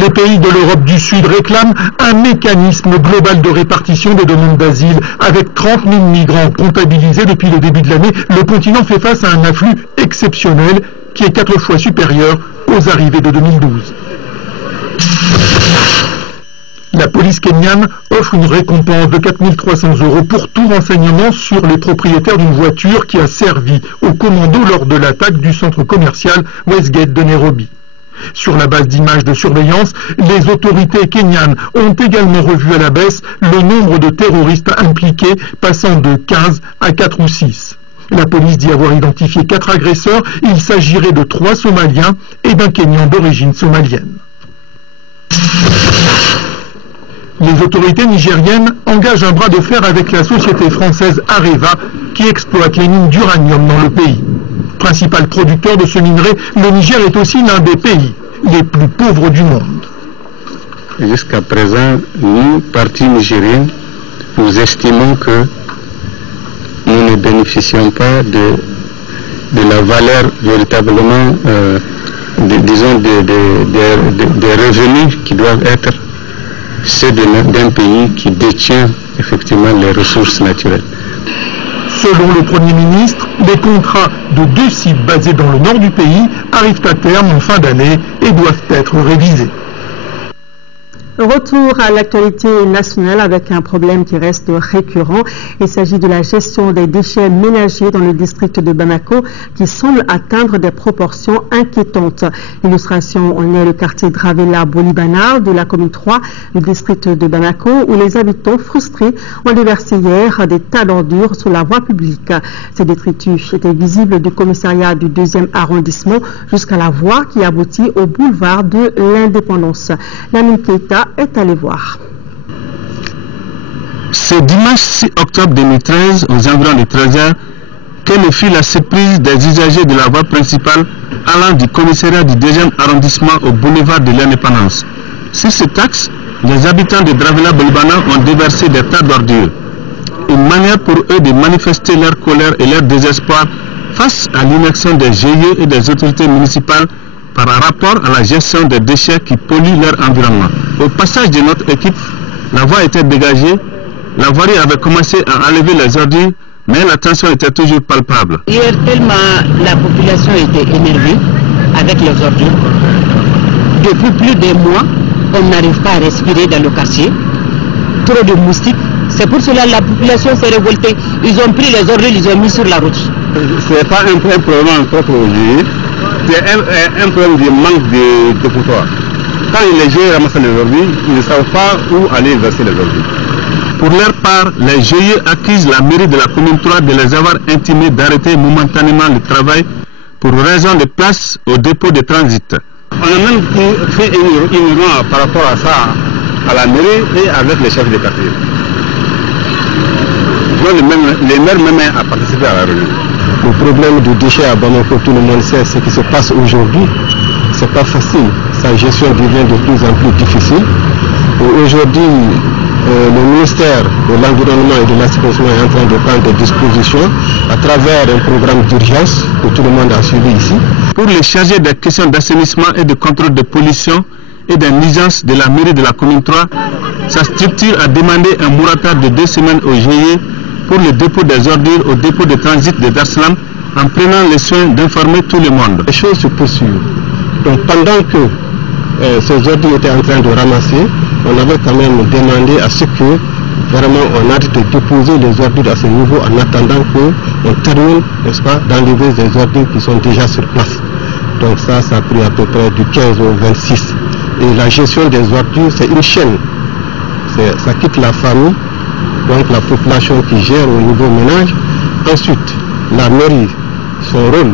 Les pays de l'Europe du Sud réclament un mécanisme global de répartition des demandes d'asile. Avec 30 000 migrants comptabilisés depuis le début de l'année, le continent fait face à un afflux exceptionnel qui est 4 fois supérieur aux arrivées de 2012. La police kenyane offre une récompense de 4 300 € pour tout renseignement sur les propriétaires d'une voiture qui a servi au commando lors de l'attaque du centre commercial Westgate de Nairobi. Sur la base d'images de surveillance, les autorités kenyanes ont également revu à la baisse le nombre de terroristes impliqués, passant de 15 à 4 ou 6. La police dit avoir identifié 4 agresseurs. Il s'agirait de 3 Somaliens et d'un Kenyan d'origine somalienne. Les autorités nigériennes engagent un bras de fer avec la société française Areva qui exploite les mines d'uranium dans le pays. Principal producteur de ce minerai, le Niger est aussi l'un des pays les plus pauvres du monde. Jusqu'à présent, nous, parti nigérien, nous estimons que nous ne bénéficions pas de la valeur véritablement, des revenus qui doivent être ceux d'un pays qui détient effectivement les ressources naturelles. Selon le Premier ministre, les contrats de 2 sites basés dans le nord du pays arrivent à terme en fin d'année et doivent être révisés. Retour à l'actualité nationale avec un problème qui reste récurrent. Il s'agit de la gestion des déchets ménagers dans le district de Bamako qui semble atteindre des proportions inquiétantes. L'illustration en est le quartier Dravela Bolibana de la commune 3 du district de Bamako où les habitants frustrés ont déversé hier des tas d'ordures sur la voie publique. Ces détritus étaient visibles du commissariat du 2e arrondissement jusqu'à la voie qui aboutit au boulevard de l'Indépendance. Lamine Keita est allé voir. C'est dimanche 6 octobre 2013, aux environs de 13h, que fut la surprise des usagers de la voie principale allant du commissariat du 2e arrondissement au boulevard de l'Indépendance. Sur cet axe, les habitants de Dravela Bolibana ont déversé des tas d'ordures. Une manière pour eux de manifester leur colère et leur désespoir face à l'inaction des GIE et des autorités municipales par rapport à la gestion des déchets qui polluent leur environnement. Au passage de notre équipe, la voie était dégagée, la voirie avait commencé à enlever les ordures, mais la tension était toujours palpable. Hier, tellement la population était énervée avec les ordures. Depuis plus de mois, on n'arrive pas à respirer dans le quartier. Trop de moustiques. C'est pour cela que la population s'est révoltée. Ils ont pris les ordures, ils ont mis sur la route. Ce n'est pas un problème propre aux GIE. C'est un problème de manque de foutoir. Quand les GIE ramassent les ordures, ils ne savent pas où aller verser les ordures. Pour leur part, les GIE accusent la mairie de la commune 3 de les avoir intimés d'arrêter momentanément le travail pour raison de place au dépôt de transit. On a même fait une réunion par rapport à ça à la mairie et avec les chefs de quartier. Les maires même ont participé à la réunion. Le problème du déchet à Bamako, tout le monde sait ce qui se passe aujourd'hui. C'est pas facile. Sa gestion devient de plus en plus difficile. Aujourd'hui, le ministère de l'Environnement et de l'Assainissement est en train de prendre des dispositions à travers un programme d'urgence que tout le monde a suivi ici. Pour les chargés des questions d'assainissement et de contrôle de pollution et des nuisances de la mairie de la commune 3, sa structure a demandé un moratoire de 2 semaines au GIE pour le dépôt des ordures au dépôt de transit de Dar-es-Salaam en prenant le soin d'informer tout le monde. Les choses se poursuivent. Donc pendant que ces ordures étaient en train de ramasser, on avait quand même demandé à ce que vraiment on arrête de déposer les ordures à ce niveau en attendant qu'on termine, n'est-ce pas, d'enlever les ordures qui sont déjà sur place. Donc ça a pris à peu près du 15 au 26. Et la gestion des ordures, c'est une chaîne. Ça quitte la famille, donc la population qui gère au niveau ménage. Ensuite, la mairie son rôle,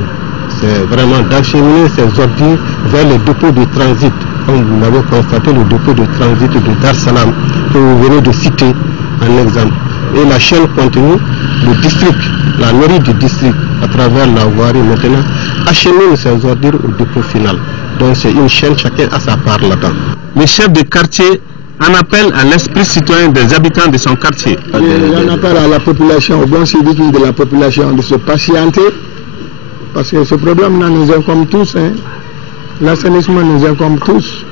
c'est vraiment d'acheminer ces ordures vers les dépôts de transit. Comme vous l'avez constaté, le dépôt de transit de Dar Salam, que vous venez de citer en exemple. Et la chaîne continue, le district, la mairie du district, à travers la voirie maintenant, achemine ces ordures au dépôt final. Donc c'est une chaîne, chacun a sa part là-dedans. Le chef de quartier en appelle à l'esprit citoyen des habitants de son quartier. J'en appelle à la population, au bon civique de la population de se patienter, parce que ce problème-là nous incombe tous. L'assainissement nous incombe tous.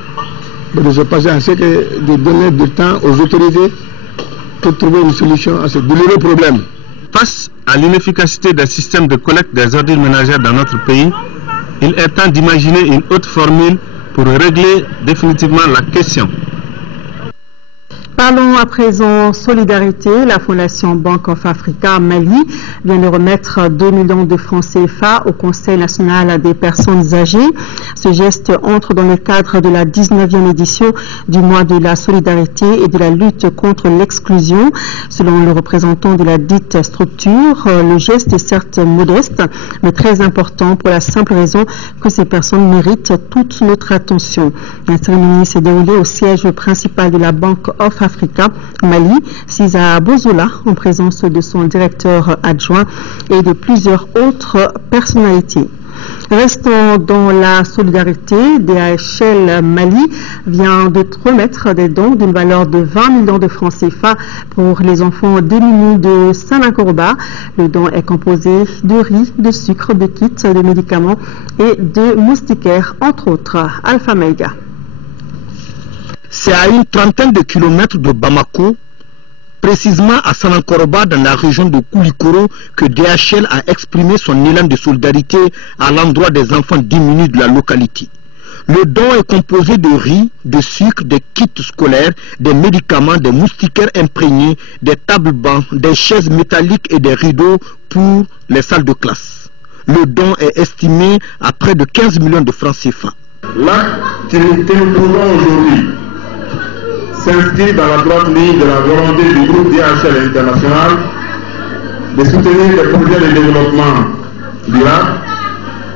De se patienter, de donner du temps aux autorités pour trouver une solution à ce douloureux problème. Face à l'inefficacité des systèmes de collecte des ordures ménagères dans notre pays, il est temps d'imaginer une autre formule pour régler définitivement la question. Parlons à présent solidarité. La Fondation Bank of Africa Mali vient de remettre 2 millions de francs CFA au Conseil national des personnes âgées. Ce geste entre dans le cadre de la 19e édition du mois de la solidarité et de la lutte contre l'exclusion. Selon le représentant de la dite structure, le geste est certes modeste, mais très important pour la simple raison que ces personnes méritent toute notre attention. La cérémonie s'est déroulée au siège principal de la Bank of Africa Mali, Cisa Bozola, en présence de son directeur adjoint et de plusieurs autres personnalités. Restons dans la solidarité. DHL Mali vient de remettre des dons d'une valeur de 20 millions de francs CFA pour les enfants démunis de Saint-Lacourba. Le don est composé de riz, de sucre, de kits, de médicaments et de moustiquaires, entre autres. Alpha Mega. C'est à une trentaine de kilomètres de Bamako, précisément à Sankoroba, dans la région de Koulikoro, que DHL a exprimé son élan de solidarité à l'endroit des enfants démunis de la localité. Le don est composé de riz, de sucre, des kits scolaires, des médicaments, des moustiquaires imprégnés, des tables-bancs, des chaises métalliques et des rideaux pour les salles de classe. Le don est estimé à près de 15 millions de francs CFA. L'acte que nous posons aujourd'hui s'inscrit dans la droite ligne de la volonté du groupe DHL International de soutenir les projets de développement durable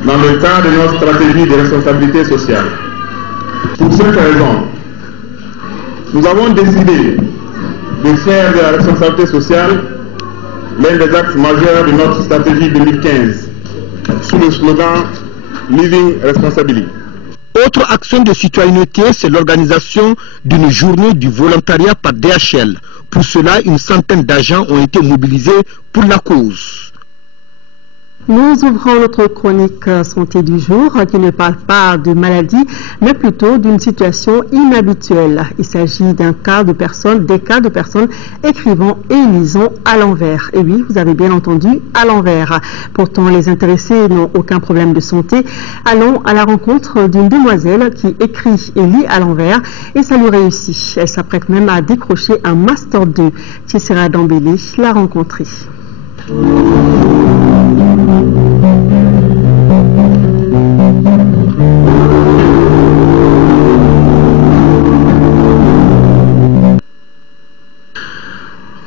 dans le cadre de notre stratégie de responsabilité sociale. Pour cette raison, nous avons décidé de faire de la responsabilité sociale l'un des axes majeurs de notre stratégie 2015 sous le slogan Living Responsibly. Autre action de citoyenneté, c'est l'organisation d'une journée du volontariat par DHL. Pour cela, une centaine d'agents ont été mobilisés pour la cause. Nous ouvrons notre chronique santé du jour qui ne parle pas de maladie, mais plutôt d'une situation inhabituelle. Il s'agit des cas de personnes écrivant et lisant à l'envers. Et oui, vous avez bien entendu, à l'envers. Pourtant, les intéressés n'ont aucun problème de santé. Allons à la rencontre d'une demoiselle qui écrit et lit à l'envers et ça lui réussit. Elle s'apprête même à décrocher un Master 2. Tissera Dambélé l'a rencontrée.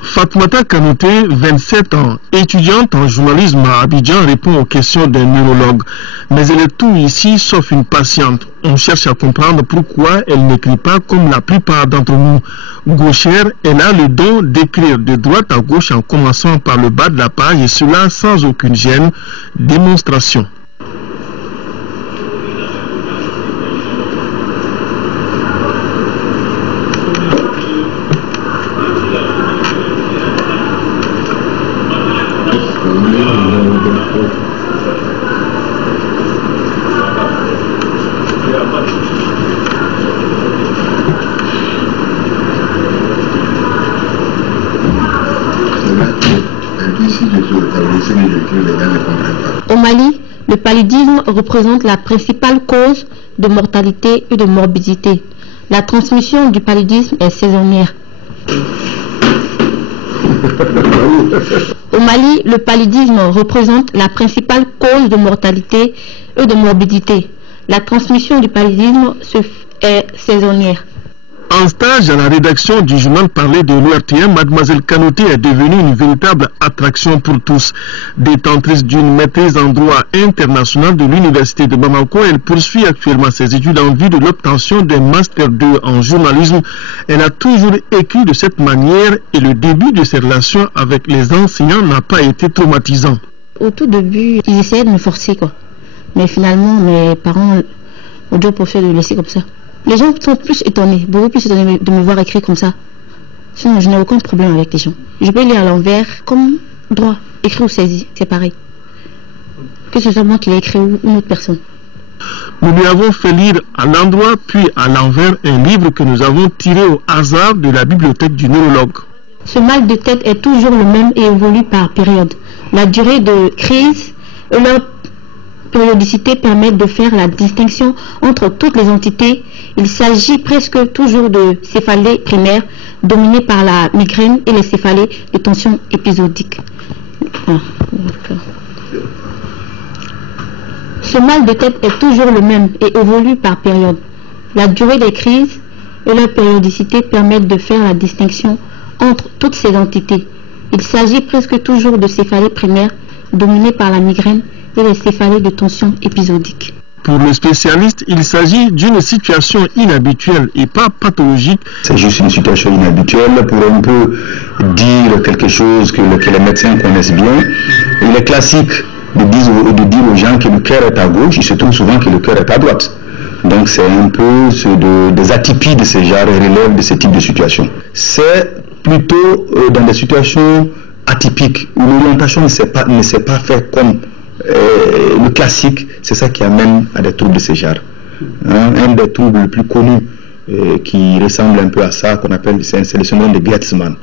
Fatoumata Kanouté, 27 ans, étudiante en journalisme à Abidjan, répond aux questions d'un neurologue. Mais elle est tout ici sauf une patiente. On cherche à comprendre pourquoi elle n'écrit pas comme la plupart d'entre nous. Gauchère, elle a le don d'écrire de droite à gauche en commençant par le bas de la page et cela sans aucune gêne. Démonstration. Au Mali, le paludisme représente la principale cause de mortalité et de morbidité. La transmission du paludisme est saisonnière. Au Mali, le paludisme représente la principale cause de mortalité et de morbidité. La transmission du paludisme est saisonnière. En stage à la rédaction du journal parlé de l'ORTM, Mademoiselle Kanouté est devenue une véritable attraction pour tous. Détentrice d'une maîtrise en droit international de l'Université de Bamako, elle poursuit actuellement ses études en vue de l'obtention d'un Master 2 en journalisme. Elle a toujours écrit de cette manière et le début de ses relations avec les enseignants n'a pas été traumatisant. Au tout début, ils essayaient de me forcer, quoi. Mais finalement, mes parents ont déjà préféré de laisser comme ça. Les gens sont plus étonnés, beaucoup plus étonnés de me voir écrire comme ça. Sinon, je n'ai aucun problème avec les gens. Je peux lire à l'envers comme droit, écrit ou saisi, c'est pareil. Que ce soit moi qui l'ai écrit ou une autre personne. Nous lui avons fait lire à l'endroit puis à l'envers un livre que nous avons tiré au hasard de la bibliothèque du neurologue. Ce mal de tête est toujours le même et évolue par période. La durée de crise et leur périodicité permettent de faire la distinction entre toutes les entités. Il s'agit presque toujours de céphalées primaires dominées par la migraine et les céphalées de tension épisodique. Ce mal de tête est toujours le même et évolue par période. La durée des crises et leur périodicité permettent de faire la distinction entre toutes ces entités. Il s'agit presque toujours de céphalées primaires dominées par la migraine et les céphalées de tension épisodique. Pour le spécialiste, il s'agit d'une situation inhabituelle et pas pathologique. C'est juste une situation inhabituelle pour un peu dire quelque chose que les médecins connaissent bien. Il est classique de dire aux gens que le cœur est à gauche, il se trouve souvent que le cœur est à droite. Donc c'est un peu des atypies de ce genre relève de ce type de situation. C'est plutôt dans des situations atypiques où l'orientation ne s'est pas faite comme le classique, c'est ça qui amène à des troubles de ce genre. Un des troubles les plus connus qui ressemble un peu à ça, qu'on appelle, c'est le syndrome de Giertzmann.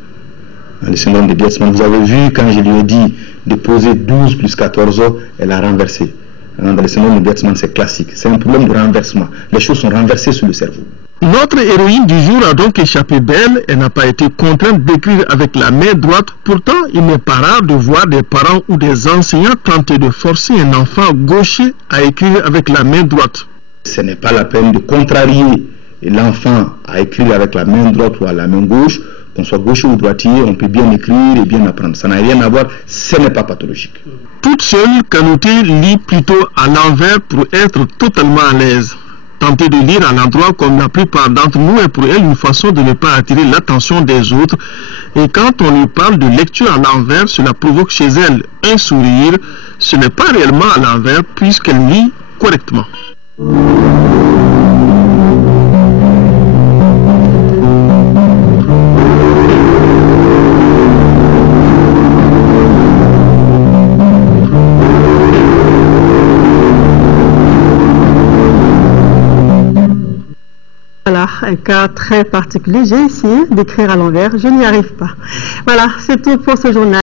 Le syndrome de Giertzmann, vous avez vu quand je lui ai dit de poser 12 plus 14 ans, elle a renversé. Dans le syndrome de Giertzmann, c'est classique. C'est un problème de renversement. Les choses sont renversées sur le cerveau. Notre héroïne du jour a donc échappé belle. Elle n'a pas été contrainte d'écrire avec la main droite. Pourtant, il n'est pas rare de voir des parents ou des enseignants tenter de forcer un enfant gaucher à écrire avec la main droite. Ce n'est pas la peine de contrarier l'enfant à écrire avec la main droite ou à la main gauche. Qu'on soit gaucher ou droitier, on peut bien écrire et bien apprendre. Ça n'a rien à voir, ce n'est pas pathologique. Toute seule, Kanouté lit plutôt à l'envers pour être totalement à l'aise. Tenter de lire à l'endroit comme la plupart d'entre nous est pour elle une façon de ne pas attirer l'attention des autres. Et quand on lui parle de lecture à l'envers, cela provoque chez elle un sourire. Ce n'est pas réellement à l'envers puisqu'elle lit correctement. Voilà, un cas très particulier. J'ai essayé d'écrire à l'envers, je n'y arrive pas. Voilà, c'est tout pour ce journal.